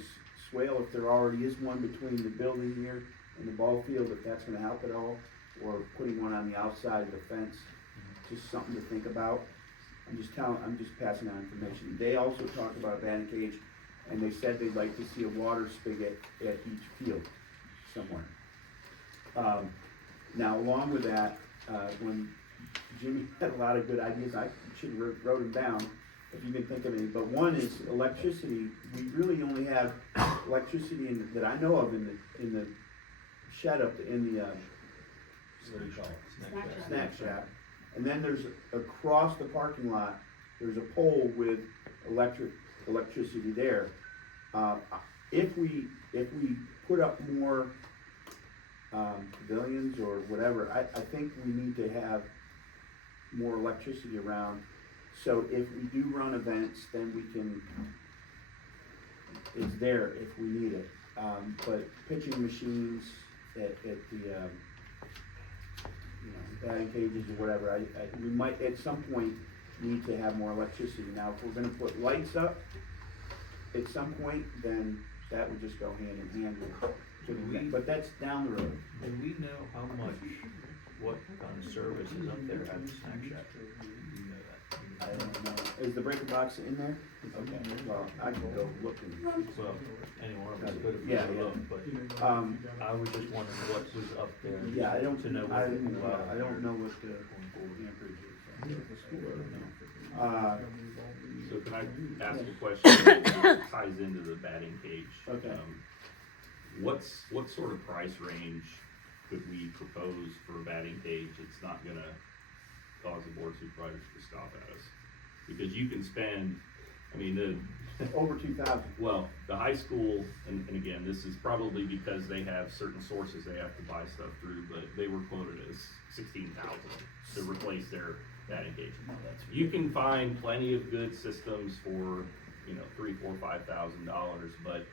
swale, if there already is one between the building here and the ball field, if that's gonna help at all, or putting one on the outside of the fence, just something to think about. I'm just passing on information. They also talked about a batting cage, and they said they'd like to see a water spigot at each field somewhere. Now, along with that, when Jimmy had a lot of good ideas, I should have wrote them down, if you can think of any, but one is electricity. We really only have electricity that I know of in the shed up in the, what do you call it? Snack shack. And then there's, across the parking lot, there's a pole with electricity there. If we put up more, pavilions or whatever, I think we need to have more electricity around. So if we do run events, then we can, it's there if we need it. But pitching machines at the, batting cages or whatever, we might at some point need to have more electricity. Now, if we're gonna put lights up at some point, then that would just go hand in hand with it. But that's down the road. Do we know how much, what kind of service is up there at the snack shack? Do you know that? I don't know. Is the breaker box in there? Okay, well, I can go look and, Well, any one of us could have Yeah, a yeah. look, but I was just wondering what was up there. yeah, I don't, To know I what the don't, wow. I don't know what the amperage is. So can I ask a question that ties into the batting cage? Okay. What sort of price range could we propose for a batting cage that's not gonna cause the board supervisors to scoff at us? Because you can spend, I mean, Over 2,000. well, the high school, and again, this is probably because they have certain sources they have to buy stuff through, but they were quoted as 16,000 to replace their batting cage. You can find plenty of good systems for, $3,000, $4,000, $5,000, but,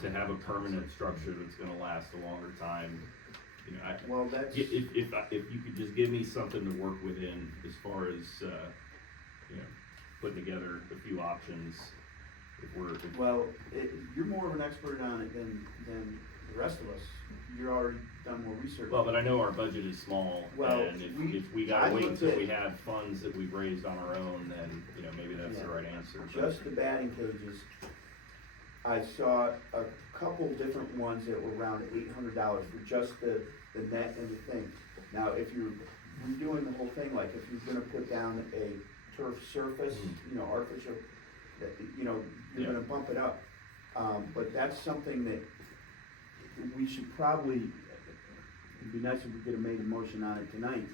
to have a permanent structure that's gonna last a longer time, Well, that's, if you could just give me something to work within as far as, putting together a few options, well, you're more of an expert on it than the rest of us. You're already done more research. well, but I know our budget is small, Well, and if we gotta I wait looked until at- we have funds that we've raised on our own, then, maybe that's the Yeah. right answer. but- Just the batting cages, I saw a couple different ones that were around $800 for just the net and the thing. Now, if you're redoing the whole thing, like if you're gonna put down a turf surface, you know, artificial, that, you know, you're Yeah. gonna bump it up. But that's something that we should probably, it'd be nice if we could have made a motion on it tonight,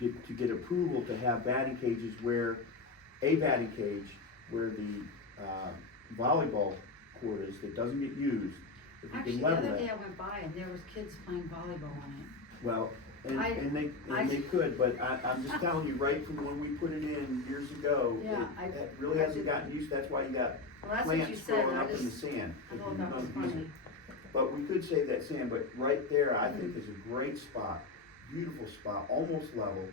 to get approval to have batting cages where, a batting cage where the, volleyball court is, that doesn't get used, if you Actually, can the level other day it. I went by and there was kids playing volleyball on Well, and, I- and they, I- and they could, but I'm just telling you, right from when we put it in years ago, Yeah, it really I hasn't did- gotten used, that's why you got it. Well, that's what you plants said, growing I up in the just, sand. I if thought you that was don't use it. funny. But we could save that sand, but right there, I think is a great spot, beautiful spot, almost level,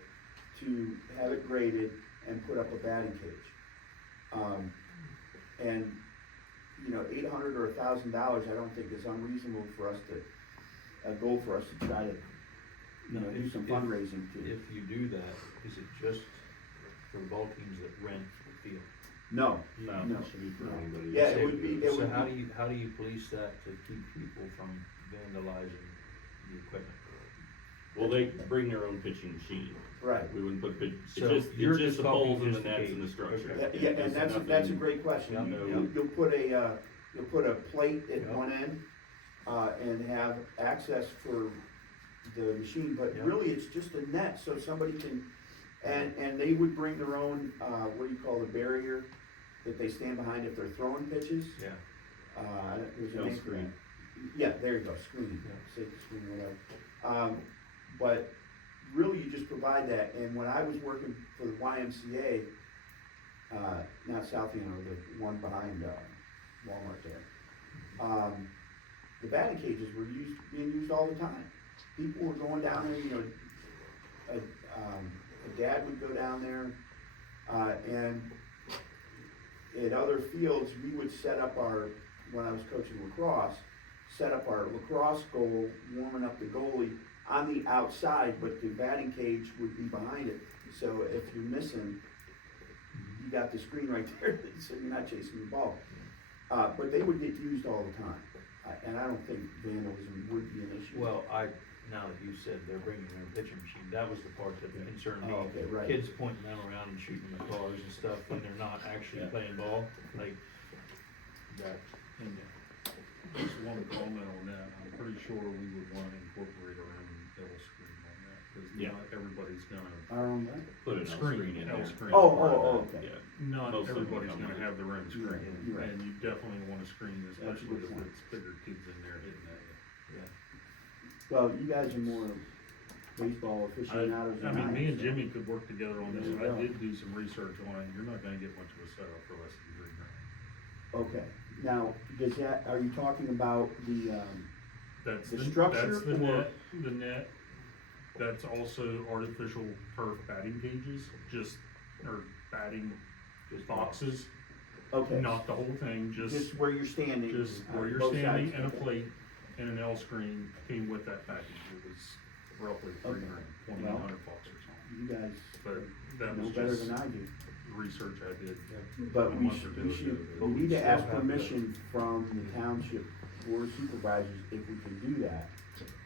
to have it graded and put up a batting cage. And, you know, $800 or $1,000, I don't think is unreasonable for us to, a goal for us to try to, you know, do If- some if- fundraising to. If you do that, is it just for the ball teams that rent the field? No, No, No. it should be for No. anybody. Yeah, it would be- So how do you police that to keep people from vandalizing the equipment? Well, they bring their own pitching machine. right. We wouldn't put, So it's you're just just the talking poles and the just the nets and the cage. structure. Okay. Yeah, and there's that's a nothing- great question. Yeah, You'll put a, you'll put a plate at Yeah. one end, and have access for the machine, but Yeah. really it's just a net, so somebody can, and they would bring their own, what do you call the barrier that they stand behind if they're throwing pitches? Yeah. There's a No, name for screen. that. Yeah, there you go, screen, Yeah. safety screen, whatever. But really you just provide that, and when I was working for the YMCA, not South End, the one behind, Walmart there, the batting cages were being used all the time. People were going down there, you know, a dad would go down there, and at other fields, we would set up when I was coaching lacrosse, set up our lacrosse goal, warming up the goalie on the outside, but the batting cage would be behind it. So if you're missing, you got the screen right there, so you're not chasing the ball. But they would get used all the time, and I don't think vandalism would be an issue. Well, now that you said they're bringing their own pitching machine, that was the part that concerned me. Oh, okay, right. Kids pointing them around and shooting the cars and stuff when they're not actually Yeah. playing ball, like, that. And just one comment on that, I'm pretty sure we would wanna incorporate our own L screen on that, cause Yeah. not everybody's gonna. Our own what? Put an L screen in L there. screen. Oh, okay. Yeah. Not Most of them everybody's come gonna with it. have their own screen, You're right. and you definitely wanna screen, That's a especially good if point. it's bigger kids in there hitting at you. Well, you guys are more baseball aficionados I than I am. mean, me and so- Jimmy could work together on this, There you I go. did do some research on it, you're not gonna get much of a setup for less than $3,000. Okay, now, are you talking about the, That's The the, structure that's the or- net, that's also artificial turf batting cages, or batting boxes, okay, not the whole thing, just where you're standing? just where you're both standing sides, and a okay. plate and an L screen came with that package, it was roughly Okay. $2,800 or something. You guys But that know was better just than I do, research I did. but a we month or two should, ago. we need to Still ask have the- permission from the township board of supervisors if we can do that.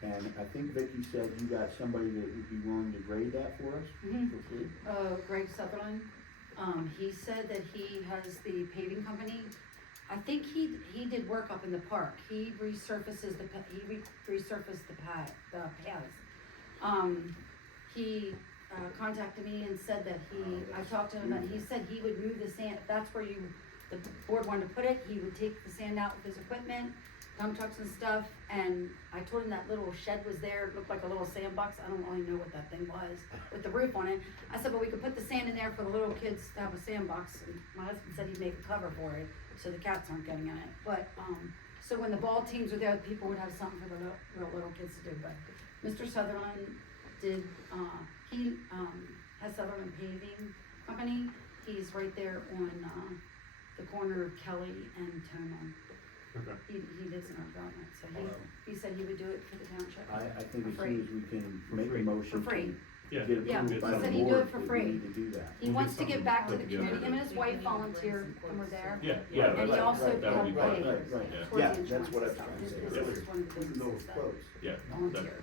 And I think Vicky said you got somebody that would be willing to grade that for us, Mhm. for free? Greg Sutherland, he said that he has the paving company. I think he did work up in the park. He resurfaces resurfaced the paths. He contacted me and said that I talked to him and he said he would move the sand, if that's where the board wanted to put it, he would take the sand out with his equipment, dump trucks and stuff, and I told him that little shed was there, it looked like a little sandbox, I don't really know what that thing was, with the roof on it. I said, but we could put the sand in there for the little kids to have a sandbox, and my husband said he'd make a cover for it, so the cats aren't getting in it. But, so when the ball teams were there, people would have something for the little kids to do, but Mr. Sutherland did, he has Sutherland Paving Company, he's right there on, the corner of Kelly and Toma. Okay. He lives in our development, so he said he would do it for the township. I think as For soon free. as we can For make free. a motion For free. to Yeah. get Yeah, approved by he the said he'd do board, it for that free. we need to do that. He We'll wants get to give something back to put the together. community, him and his wife volunteered and were there. Yeah, And he right, also right, that would be helped fine. pay Right, right, Yeah. towards yeah, the that's what I was insurance trying to and say. stuff. This is one of the Even though businesses it's that closed. Yeah, volunteer.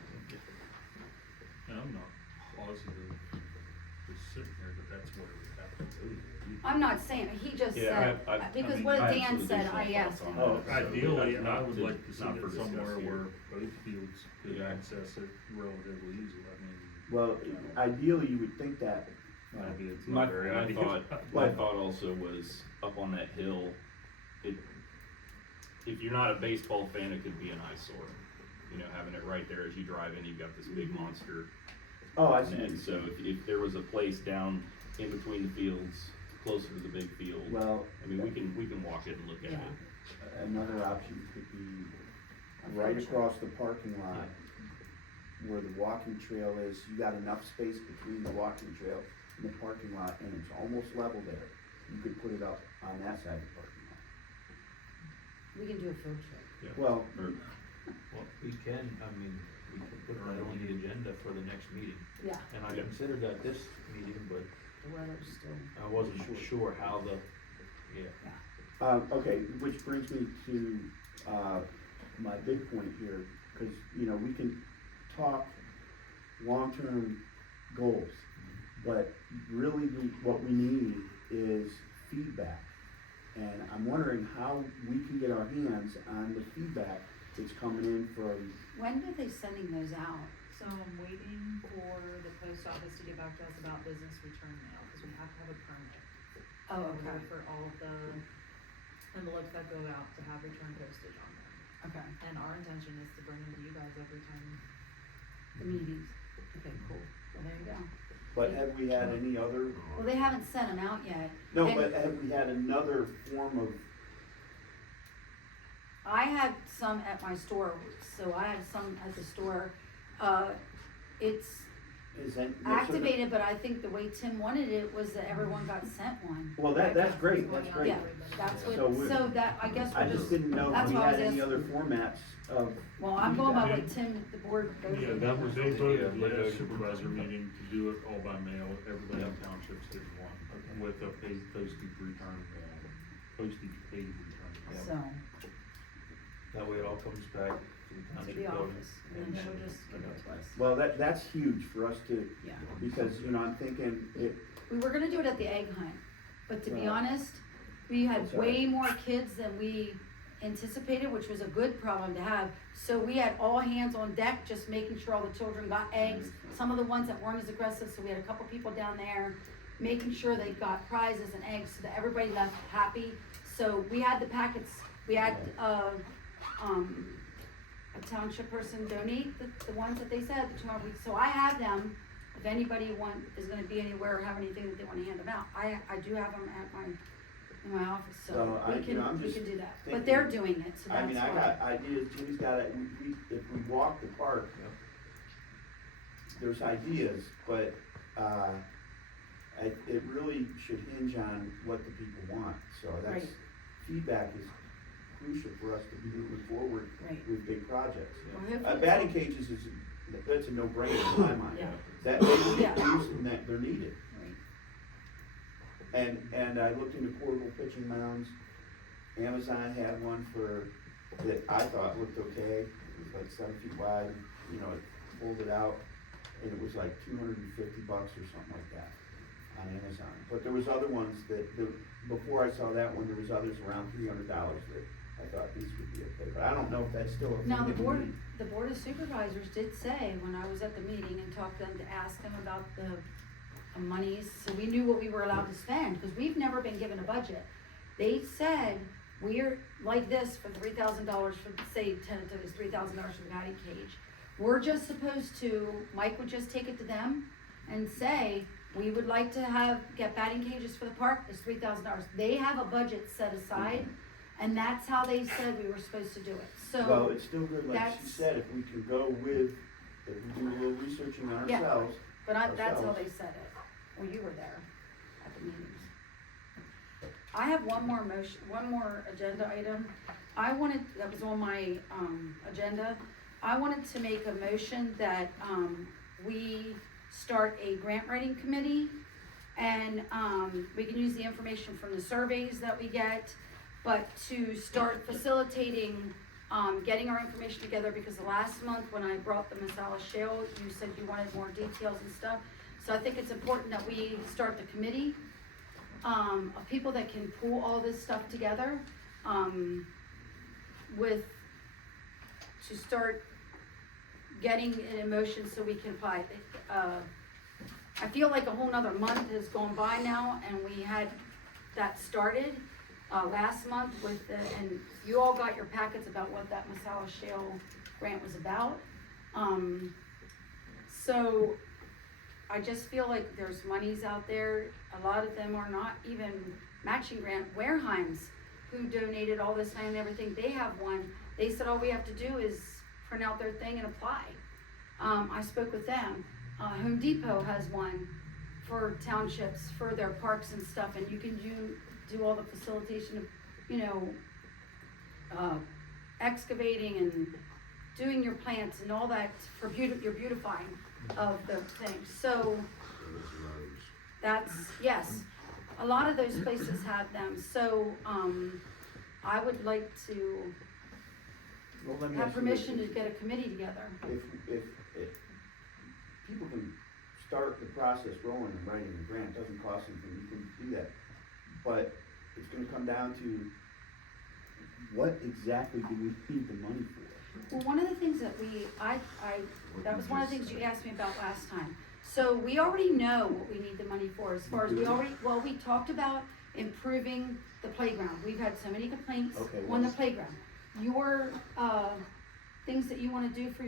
And I'm not positive just sitting here, but that's where we have to go. I'm not saying, he just Yeah, said, because what I Dan absolutely said, do I have asked thoughts him. on that. So, Ideally, I not would to- like to see not for it somewhere discuss here. where both fields could Yeah. access it relatively easily, I mean. Well, ideally, you would think that, Maybe it's My, not very my ideal. my thought also was up on that hill, if you're not a baseball fan, it could be an eyesore. You know, having it right there as you drive in, you've got this big monster. oh, I see. And so if there was a place down in between the fields, closer to the big field, Well, I mean, we can walk it and look at Yeah. it. another option could be right across the parking lot where the walking trail is, you got enough space between the walking trail and the parking lot, and it's almost level there. You could put it up on that side of the parking lot. We can do a field trip. Well, Or, Well, we can, I mean, we can put that on the agenda for the next meeting. Yeah, And I Yeah. considered that this meeting, but the weather's still, I wasn't sure how the, okay, which brings me to, my big point here, cause, you know, we can talk long-term goals, but really what we need is feedback. And I'm wondering how we can get our hands on the feedback that's coming in from, when are they sending those out? So I'm waiting for the post office to get back to us about business return mail, cause we have to have a permit. Oh, in order okay, For all of the envelopes that go out to have return postage on them. okay, And our intention is to bring them to you guys every time. the meetings, okay, cool, well, there you go. but have we had any other, Well, they haven't sent them out yet. no, And- but have we had another form of, I had some at my store, so I had some at the store. It's is that? activated, but I think the way Tim wanted it was that everyone got sent one. Well, that's great, that's great. Yeah, that's So what, we're- so that, I guess I we're just just, didn't know that's if we why I had was any other asking. formats of, well, I'm going by what Tim, the board voted. Yeah, that was, they voted Yeah. last supervisor meeting to do it all by mail, everybody in townships did one, with a postage return, postage paid return. So, that way it all comes back to the to township the building. office, and then she'll just give it to us. well, that's huge for us to, Yeah. because, you know, I'm thinking it, We were gonna do it at the egg hunt, but to be Right. honest, we had That's all right. way more kids than we anticipated, which was a good problem to have. So we had all hands on deck, just making sure all the children got eggs, some of the ones that weren't as aggressive, so we had a couple people down there making sure they got prizes and eggs so that everybody left happy. So we had the packets, we had, a township person donate the ones that they said, the 200 weeks, so I have them. If anybody is gonna be anywhere or have anything that they wanna hand them out, I do have them at in my office, so So we you know, I'm can just do that. thinking- But they're doing it, so I that's mean, I why. got ideas, Jimmy's got it, if we walk the park, there's ideas, but, it really should hinge on what the people want, so that's, Right. feedback is crucial for us to be moving forward Right. with big projects. Well, hopefully Batting it's cages that's a no-brainer in my mind. Yeah. That, they Yeah. use them, that they're needed. all- right. And I looked into portable pitching mounds. Amazon had one that I thought looked okay. It was like 7 feet wide, you know, it folded out, and it was like $250 or something like that on Amazon. But there was other ones before I saw that one, there was others around $300 that I thought these would be okay. But I don't know if that's still a thing. Now, that we need. the board of supervisors did say, when I was at the meeting and talked to them, to ask them about the monies, so we knew what we were allowed to spend, because we've never been given a budget. They said, we're like this for $3,000 for, say, tentative is $3,000 for the batting cage. We're just supposed to, Mike would just take it to them and say, we would like to get batting cages for the park, it's $3,000. They have a budget set aside, and that's how they said we were supposed to do it, so. Well, it's still good, like she that's- said, if we can go with, if we do a little researching on Yeah. ourselves. But that's how ourselves. they said it, well, you were there at the meetings. I have one more agenda item. That was on my, agenda. I wanted to make a motion that, we start a grant writing committee. And, we can use the information from the surveys that we get, but to start facilitating, getting our information together, because the last month when I brought the Masala Shale, you said you wanted more details and stuff. So I think it's important that we start the committee, of people that can pull all this stuff together, to start getting it in motion so we can apply. I feel like a whole nother month has gone by now, and we had that started, last month with and you all got your packets about what that Masala Shale grant was about. So I just feel like there's monies out there, a lot of them are not even matching grant. Wareheim's, who donated all this land and everything, they have one. They said all we have to do is print out their thing and apply. I spoke with them. Home Depot has one for townships, for their parks and stuff, and you can do all the facilitation of, you know, excavating and doing your plants and all that for your beautifying of the things. So that's, yes, a lot of those places have them. So I would like to Well, let me have ask you permission this. to get a committee together. If people can start the process rolling and writing a grant, doesn't cost anything, you can do that. But it's gonna come down to, what exactly do we need the money for? Well, one of the things that that was one of the things you asked me about last time. So we already know what we need the money for, as far as we talked about improving the playground. We've had so many complaints on the playground. Your, things that you wanna do for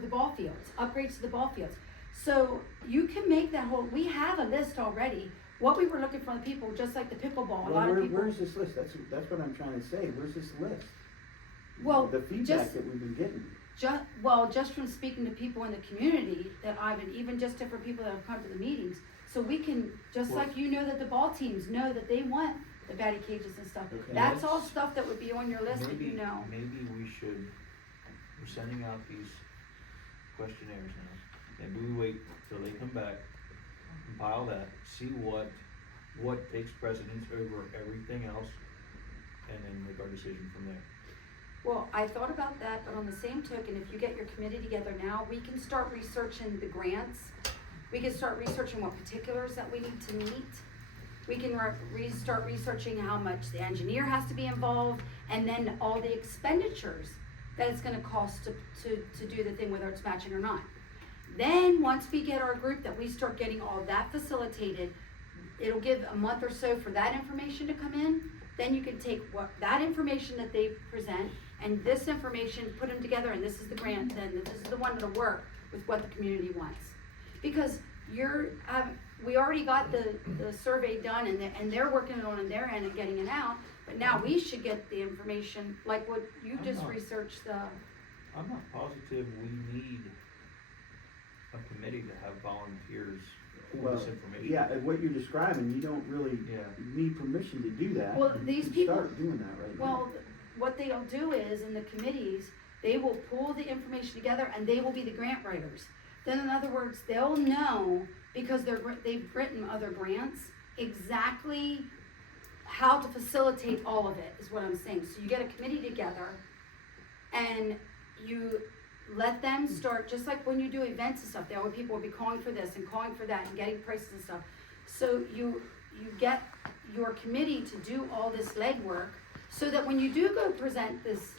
the ball fields, upgrades to the ball fields. So you can make that whole, we have a list already, what we were looking for the people, just like the pickleball, a lot of people. Where's this list? That's what I'm trying to say, where's this list? Well, The feedback just- that we've been getting. Just from speaking to people in the community that even just different people that have come to the meetings, so we can, just like you know that the ball teams know that they want the batting cages and stuff. Okay. That's all stuff that would be on your list if you know. Maybe we should, we're sending out these questionnaires now, maybe we wait till they come back, compile that, see what takes precedence over everything else, and then make our decision from there. Well, I thought about that, but on the same token, if you get your committee together now, we can start researching the grants. We can start researching what particulars that we need to meet. We can start researching how much the engineer has to be involved, and then all the expenditures that it's gonna cost to do the thing, whether it's matching or not. Then, once we get our group, that we start getting all that facilitated, it'll give a month or so for that information to come in. Then you can take that information that they present, and this information, put them together, and this is the grant, then this is the one that'll work with what the community wants. Because we already got the survey done, and they're working on it on their end and getting it out, but now we should get the information, like what you just researched I'm not positive we need a committee to have volunteers pull this information. Yeah, and what you're describing, you don't really Yeah. need permission to do that. Well, You these can people- start doing that right now. Well, what they'll do is, in the committees, they will pull the information together and they will be the grant writers. Then, in other words, they'll know, because they've written other grants, exactly how to facilitate all of it, is what I'm saying. So you get a committee together, and you let them start, just like when you do events and stuff, people will be calling for this and calling for that and getting prices and stuff. So you get your committee to do all this legwork, so that when you do go present this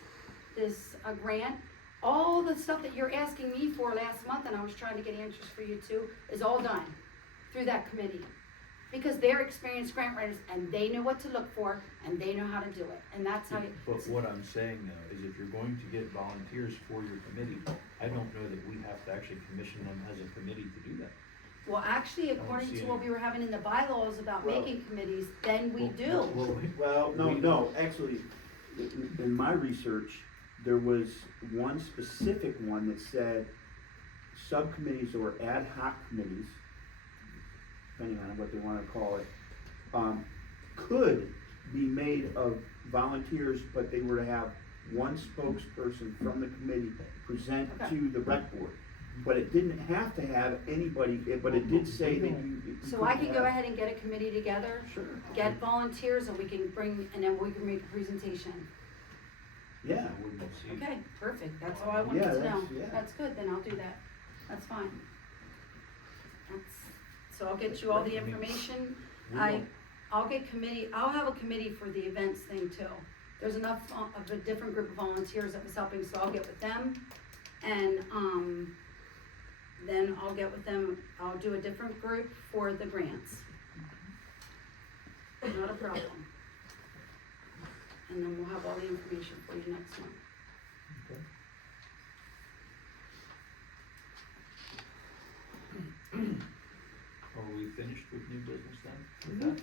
grant, all the stuff that you're asking me for last month, and I was trying to get answers for you too, is all done through that committee. Because they're experienced grant writers, and they know what to look for, and they know how to do it, and that's how you. But what I'm saying though, is if you're going to get volunteers for your committee, I don't know that we have to actually commission them as a committee to do that. Well, actually, according see to what any- we were having in the bylaws about Well- making committees, then we do. Well, no, actually, in my research, there was one specific one that said subcommittees or ad hoc committees, depending on what they wanna call it, could be made of volunteers, but they were to have one spokesperson from the committee present to the rec board. But it didn't have to have anybody, but it did say that you. So I can go ahead and get a committee together, Sure. get volunteers, and we can and then we can make a presentation. Yeah. I wouldn't see. Okay, perfect, that's all I wanted Yeah, to know. that's- yeah. That's good, then I'll do that, that's fine. So I'll get you all the information. We won't- I'll have a committee for the events thing too. There's enough of a different group of volunteers that was helping, so I'll get with them. And, then I'll get with them, I'll do a different group for the grants. Not a problem. And then we'll have all the information for you next month. Okay. Are we finished with new business then? With that?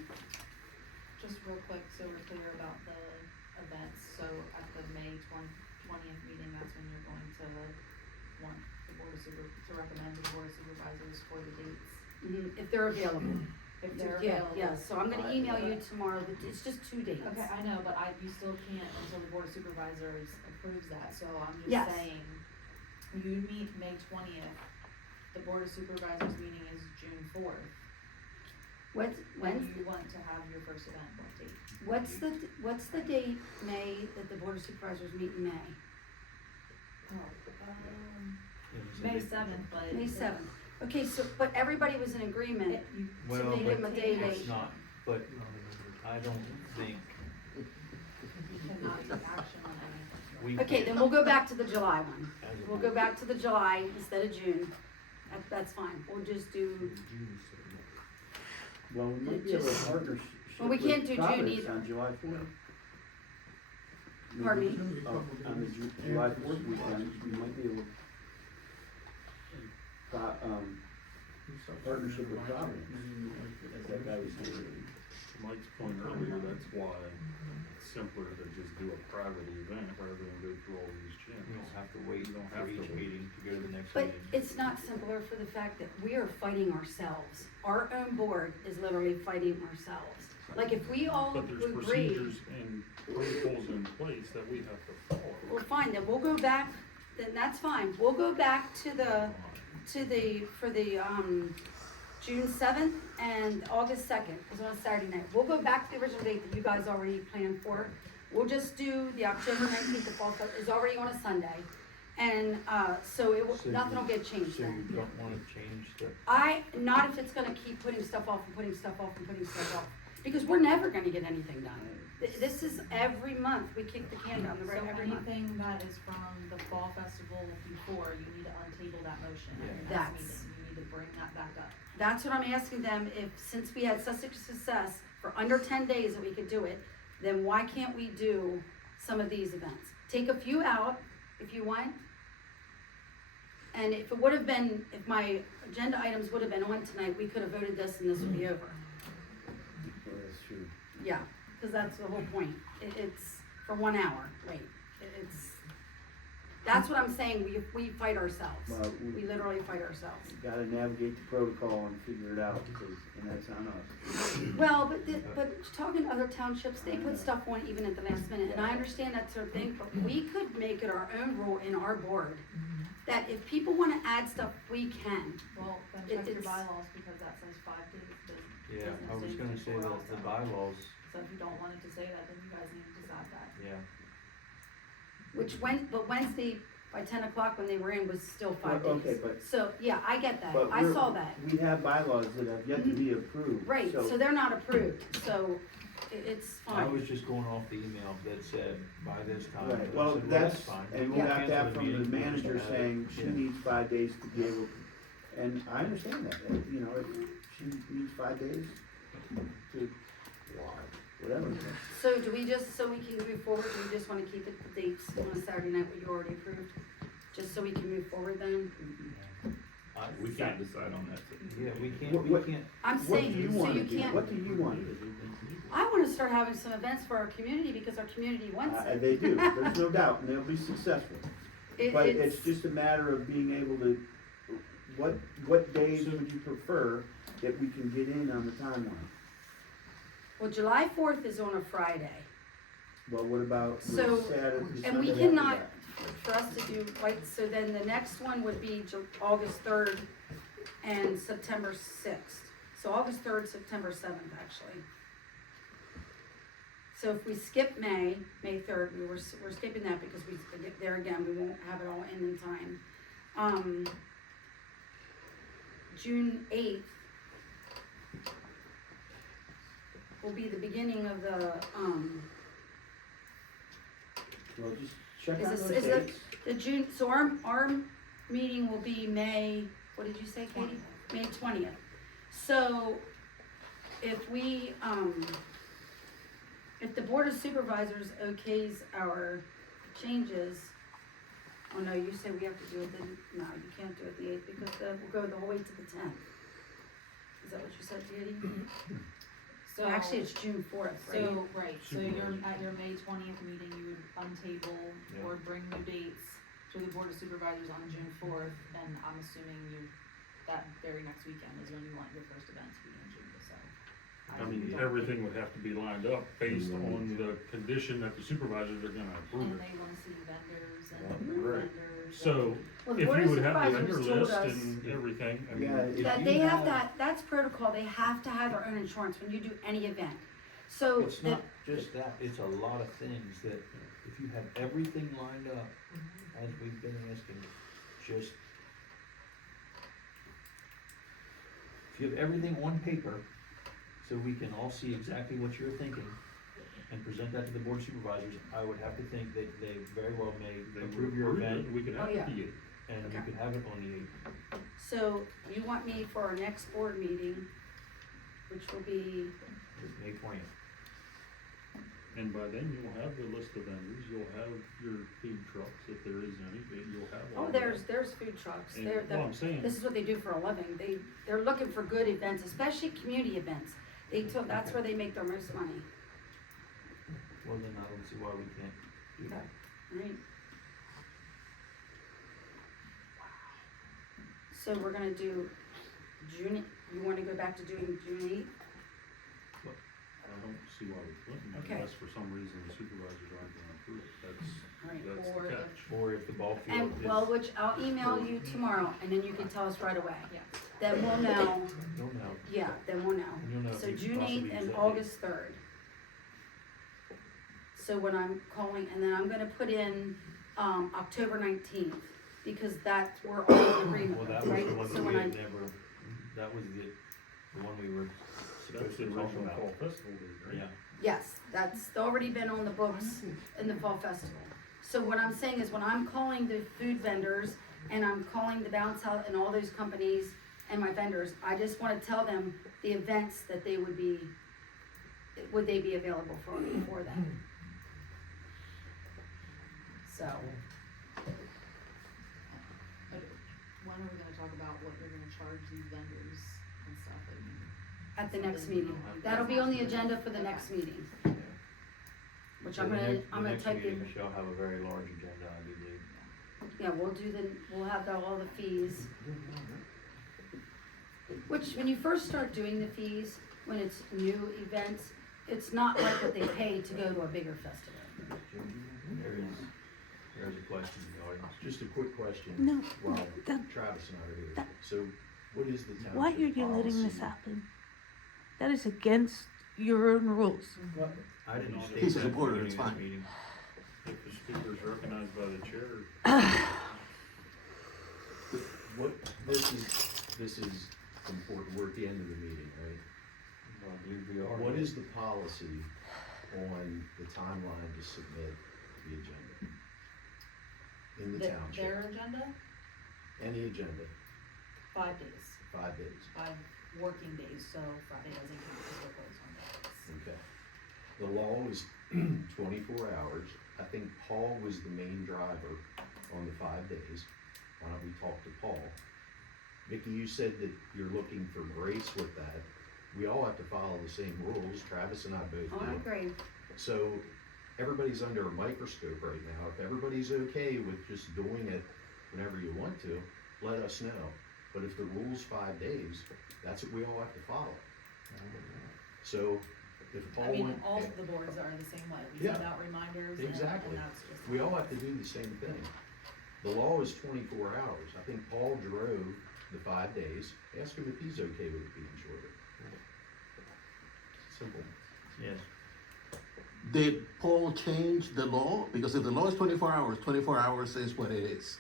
Just real quick, so we're clear about the events, so at the May 20th meeting, that's when you're going to want the to recommend the board of supervisors for the dates, If they're available. if they're Yeah, available. yeah, so I'm gonna email you tomorrow, it's just 2 dates. Okay, I know, but you still can't until the board of supervisors approves that, so I'm Yes. just saying, you meet May 20th, the board of supervisors meeting is June 4th. When's, When you want to have your first event, what date? what's the date, May, that the board of supervisors meet in May? Oh, Yeah, so May they- 7th, but. May 7th. Okay, so, but everybody was in agreement You to Well, make but them a day it's late. not, but I don't think cannot take action on anything. we. Okay, then we'll go back to the July one. As a We'll go board. back to the July instead of June. That's fine, we'll just do, Well, we might It be able just- to partnership Well, we can't do June Providence either. on July 4th. Pardon me? On the July 4th weekend, we might be able to, partnership with Providence, as that guy was saying. To Mike's point earlier, that's why it's simpler to just do a private event rather than go through all these You channels. don't have to wait You don't for have to each wait. meeting to go to the next but meeting. it's not simpler for the fact that we are fighting ourselves. Our own board is literally fighting ourselves. Like if we all But there's agree, procedures and protocols in place that we have to follow. well, fine, then we'll go back, then that's fine. We'll go back to for the, June 7th and August 2nd, is on a Saturday night. We'll go back to the original date that you guys already planned for. We'll just do the October 19th, the fall fest is already on a Sunday. And, so nothing will get changed So you then. don't wanna change the, Not if it's gonna keep putting stuff off and putting stuff off and putting stuff off, because we're never gonna get anything done. This is every month, we kick the can down the road So every month. anything that is from the fall festival before, you need to untable that motion at your next That's- meeting, you need to bring that back up. That's what I'm asking them, if, since we had such a success for under 10 days that we could do it, then why can't we do some of these events? Take a few out, if you want. And if it would have been, if my agenda items would have been on tonight, we could have voted this and this would be over. Yeah, that's true. Yeah, because that's the whole point. It's for 1 hour, wait, that's what I'm saying, we fight ourselves. Well, We literally fight ourselves. Gotta navigate the protocol and figure it out, and that's on us. Well, but talking to other townships, they put stuff on even at the last minute, and I understand that's their thing, but we could make it our own rule in our board. That if people wanna add stuff, we can. Well, then It- check your it's- bylaws, because that says 5 days, yeah, I was business gonna days say before that the also. bylaws, So if you don't want it to say that, then you guys need to decide that. yeah. But Wednesday, by 10 o'clock when they were in, was still 5 Well, days. okay, but- So, yeah, I get that, But I saw that. we have bylaws that have yet to be approved, Right, so they're not approved, so it's I fine. was just going off the email that said by this time. Right, and I well, said, that's, fine. and we We'll got cancel that from the meeting, we'll manager just have it. saying she Yeah. needs 5 days to be able, and I understand that, you know, if she needs 5 days to, whatever. So do we just, so we can move forward, do we just wanna keep it the dates on a Saturday night, what you already approved? Just so we can move forward then? We can't decide on that today. Yeah, we What- can't, I'm What do saying, you so wanna you do? can't, What do you want to do? I wanna start having some events for our community because our community wants it. They do, there's no doubt, and they'll be successful. But it's It's, just a matter of being able to, what days would you prefer that we can get in on the timeline? well, July 4th is on a Friday, Well, what about So, Saturday, and we Sunday after cannot, that? for us to do, like, so then the next one would be August 3rd and September 6th. So August 3rd, September 7th, actually. So if we skip May 3rd, we're skipping that because there again, we won't have it all in time. June 8th will be the beginning of the, Well, just check Is out this- those is it- dates. the June, so our meeting will be May, what did you say, Katie? May 20th. So if we, if the Board of Supervisors okays our changes, oh no, you say we have to do it then, no, you can't do it the 8th because we'll go the whole way to the 10th. Is that what you said, Katie? So. Actually, it's June 4th, right? So, right, so at your May 20th meeting, you would untable Yeah. or bring new dates to the Board of Supervisors on June 4th, and I'm assuming that very next weekend is when you want your first event to be in June, so. I mean, everything would have to be lined up based on the condition that the supervisors are gonna approve And it. they wanna see vendors Right. vendors. So, Well, the if Board you of would have the vendor Supervisors told list us and everything, I Yeah, mean, if that you they have that's protocol, they have to have their own insurance when you do any event. So It's not just that, it's a lot of things that, if you have everything lined up, as we've been asking, just. If you have everything on paper, so we can all see exactly what you're thinking, and present that to the board of supervisors, I would have to think that they very well may they would approve your approve event, it, we could have Oh, yeah. it the 8th. and you Okay. could have it on the 8th. So you want me for our next board meeting, which will be, May 20th. And by then, you'll have the list of vendors, you'll have your food trucks, if there is any, you'll have all oh, that. there's food trucks. And, They're, well, I'm saying, this is what they do for a living. They're looking for good events, especially community events. That's where they make their most money. Well, then I don't see why we can't do that. Right. So we're gonna do June, you wanna go back to doing June 8th? I don't see why we couldn't, Okay. unless for some reason the supervisors aren't gonna approve it, Right. that's Or the if- catch. Or if the ball field And, is. well, which I'll email you tomorrow, and then you can tell us right away. Yes. Then we'll know, You'll know. yeah, then we'll know. And you'll know if So you June possibly 8th use and that August 3rd. So when I'm calling, and then I'm gonna put in, October 19th, because that's, we're all in agreement Well, with, that was right? the one So that we when I, had never, that was the one we were That's supposed the to talk original about. fall festival date, right? Yeah, yes, that's already been on the books in the fall festival. So what I'm saying is when I'm calling the food vendors and I'm calling the bounce house and all those companies and my vendors, I just wanna tell them the events that they would be available for them. So, But when are we gonna talk about what you're gonna charge these vendors and stuff, I mean? at the next meeting, that'll be on the agenda for the next meeting, which So I'm the gonna, next- I'm the gonna next type meeting, in, Michelle have a very large agenda, I do believe. yeah, we'll have all the fees. Which, when you first start doing the fees, when it's new events, it's not like what they pay to go to a bigger festival. There's a question in the audience. Just a quick question. No, While that- Travis and I are here. that- So what is the township Why are you letting this policy? happen? That is against your own rules. I didn't state He's a that at the supporter, it's beginning of the fine. meeting. If the speaker's recognized by the chair, What, this is important, we're at the end of the meeting, right? I believe we are. What is the policy on the timeline to submit the agenda? In the Their township, agenda, any agenda, 5 days, 5 days, 5 working days, so Friday doesn't count because we're closed on Fridays. okay. The law is 24 hours, I think Paul was the main driver on the 5 days. Why don't we talk to Paul? Vicky, you said that you're looking for grace with that. We all have to follow the same rules, Travis and I both Oh, I do. agree. So, everybody's under a microscope right now. If everybody's okay with just doing it whenever you want to, let us know. But if the rule's 5 days, that's what we all have to follow. So, if Paul I mean, went, all of the boards are the same way, we send Yeah. out reminders and Exactly. that's just. we all have to do the same thing. The law is 24 hours. I think Paul drove the 5 days. Ask him if he's okay with it being shorter. Simple. Yes. Did Paul change the law? Because if the law is 24 hours is what it is.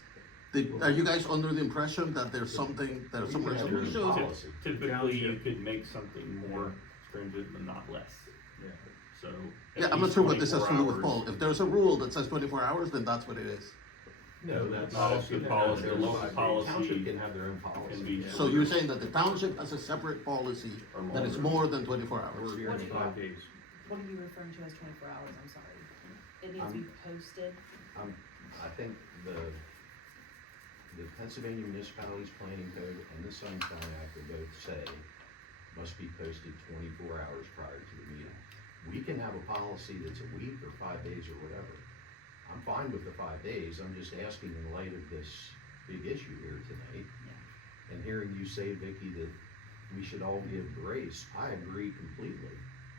Are you guys under the impression that there's something, there's some We have resolution? your policy. Typically, you could make something more stringent, but not less. Yeah. So. at Yeah, I'm not least sure what this has to do 24 with hours. Paul. If there's a rule that says 24 hours, then that's what it is. No, that's. Policy, the policy, the local policy Township can have their own policy. can be. So you're saying that the township has a separate policy Or that is longer. more than 24 hours? We're here in 5 days. What are you referring to as 24 hours? I'm sorry. It needs to be posted. I think the Pennsylvania Municipalities Planning Code and the Sunshine Act are both say must be posted 24 hours prior to the meeting. We can have a policy that's a week or 5 days or whatever. I'm fine with the 5 days, I'm just asking in light of this big issue here tonight. And hearing you say, Vicky, that we should all give grace, I agree completely.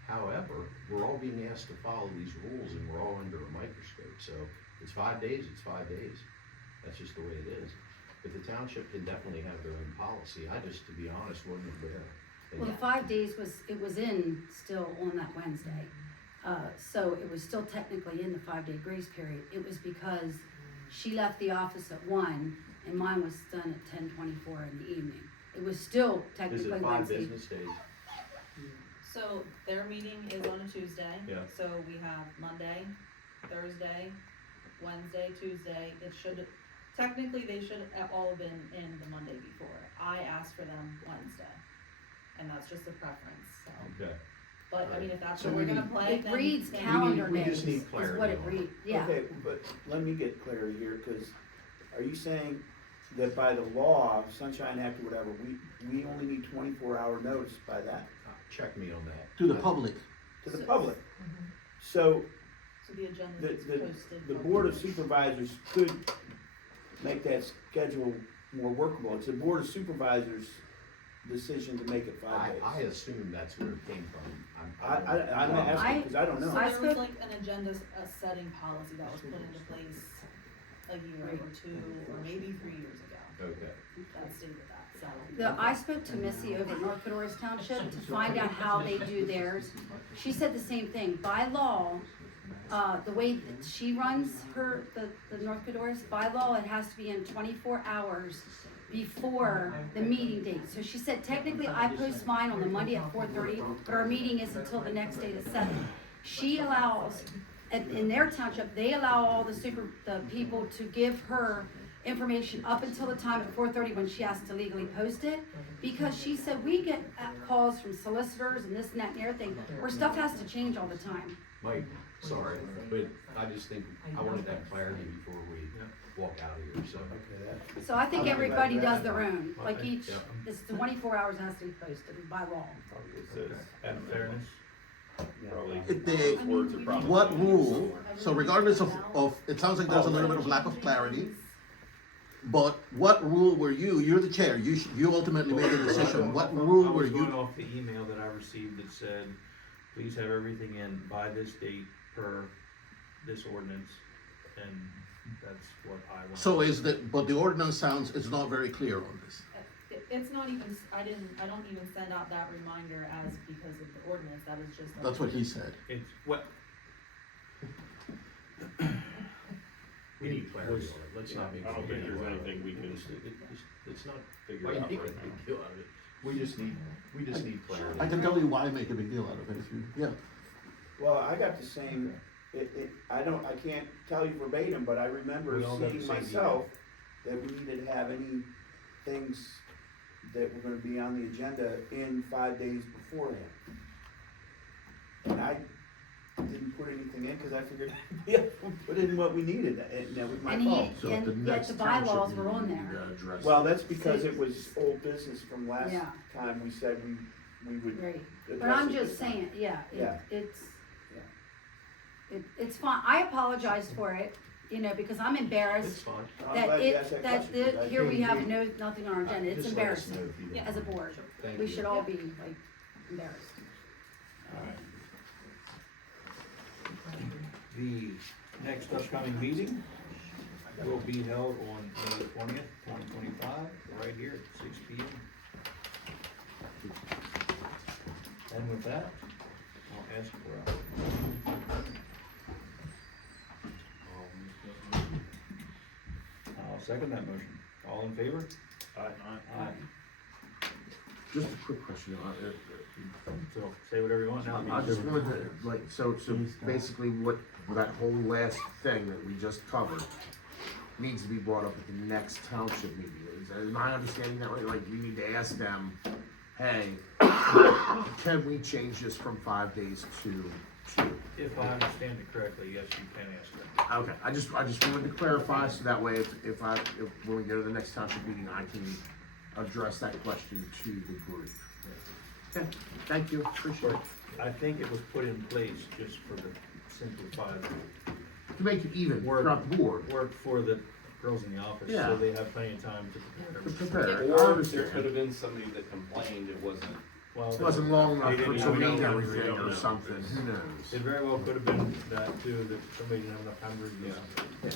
However, we're all being asked to follow these rules and we're all under a microscope, so it's 5 days, it's 5 days. That's just the way it is. But the township can definitely have their own policy, I just, to be honest, wasn't aware. Well, the 5 days it was in still on that Wednesday. So it was still technically in the 5-day grace period. It was because she left the office at 1 and mine was done at 10:24 in the evening. It was still Is technically it 5 Wednesday. business days? So their meeting is on a Tuesday. Yeah. So we have Monday, Thursday, Wednesday, Tuesday. Technically they should have all been in the Monday before. I asked for them Wednesday. And that's just a preference, so. Okay. But I mean, if that's So what we we're gonna need- play, It then. reads then- calendar we days just need is what clarity it on reads, yeah. Okay, but let me get clarity here, cause are you saying that by the law, Sunshine Act or whatever, we only need 24-hour notice by that, Check me on that. To the public. to the So- public? Mhm. So, So the agenda the, is the, posted. the Board of Supervisors could make that schedule more workable. It's the Board of Supervisors' decision to make it 5 days. I assume that's where it came from. I'm asking, cause I don't So know. I there was spoke- like an agenda setting policy that was put into place a year or 2 or maybe 3 years ago. Okay. That stated that, so. I spoke to Missy over at North Dolores Township to find out how they do theirs. She said the same thing. By law, the way that she runs the North Dolores, by law, it has to be in 24 hours before the meeting date. So she said technically I post mine on the Monday at 4:30, but our meeting is until the next day at 7. She allows, in their township, they allow all the people to give her information up until the time at 4:30 when she has to legally post it, because she said we get calls from solicitors and this and that and the other thing, where stuff has to change all the time. Mike, sorry, but I just think, I wanted that clarity before we walk out of here, so. Okay, that, So I think Okay, everybody that- does their own, like Okay, each, yeah. it's 24 hours has to be posted by law. Out of fairness, Probably. The, Words are probably. what rule, so regardless of, it sounds like there's a little bit of lack of clarity, but what rule were you're the chair, you ultimately made the decision, what rule were I was going you? off the email that I received that said, please have everything in by this date per this ordinance, and that's what I want. So but the ordinance sounds, it's not very clear on this. It's not even, I don't even send out that reminder as because of the ordinance, that is just. That's what he said. It's, what, We need clarity on it, let's not make. I don't think there's anything we can. It's not figured out right now. We just need clarity. I can tell you why I make a big deal out of it if you, yeah. well, I got the same, I can't tell you verbatim, but I remember We all got the seeing same myself that we needed to have any things that were gonna be on the agenda in 5 days beforehand. And I didn't put anything in, cause I figured, yeah, put in what we needed, and that was my And fault. yet the bylaws were on there. Well, that's because it was old business from last Yeah. time we said we would Right, but address I'm it just this time. saying, yeah, Yeah. it's fine, I apologize for it, because I'm It's embarrassed fine. I'm that glad you asked that question, 'cause I here we couldn't have agree. nothing on our agenda, it's Just let us know embarrassing, if you don't as a mind. board, Thank we you. should all be like embarrassed. alright. The next upcoming meeting will be held on May 20th, 2025, right here at 6 p.m. And with that, I'll ask for a second that motion. All in favor? Aye. Just a quick question, So say whatever you want now. I just wanted to, like, so basically what, that whole last thing that we just covered needs to be brought up at the next township meeting. Is my understanding that right? Like, we need to ask them, hey, can we change this from 5 days to 2? If I understand it correctly, yes, you can ask them. Okay, I just wanted to clarify, so that way if when we go to the next township meeting, I can address that question to the group. Okay, thank you, appreciate it. I think it was put in place just for the simplified To make it even Work. throughout the board. work for the girls in the office, Yeah. so they have plenty of time to To prepare. prepare, I Or there understand. could have been somebody that complained it wasn't. Well, It wasn't long enough they for didn't to have read enough time to everything read or it. something, who knows? It very well could have been that too, that somebody didn't have enough time to review something. Yeah.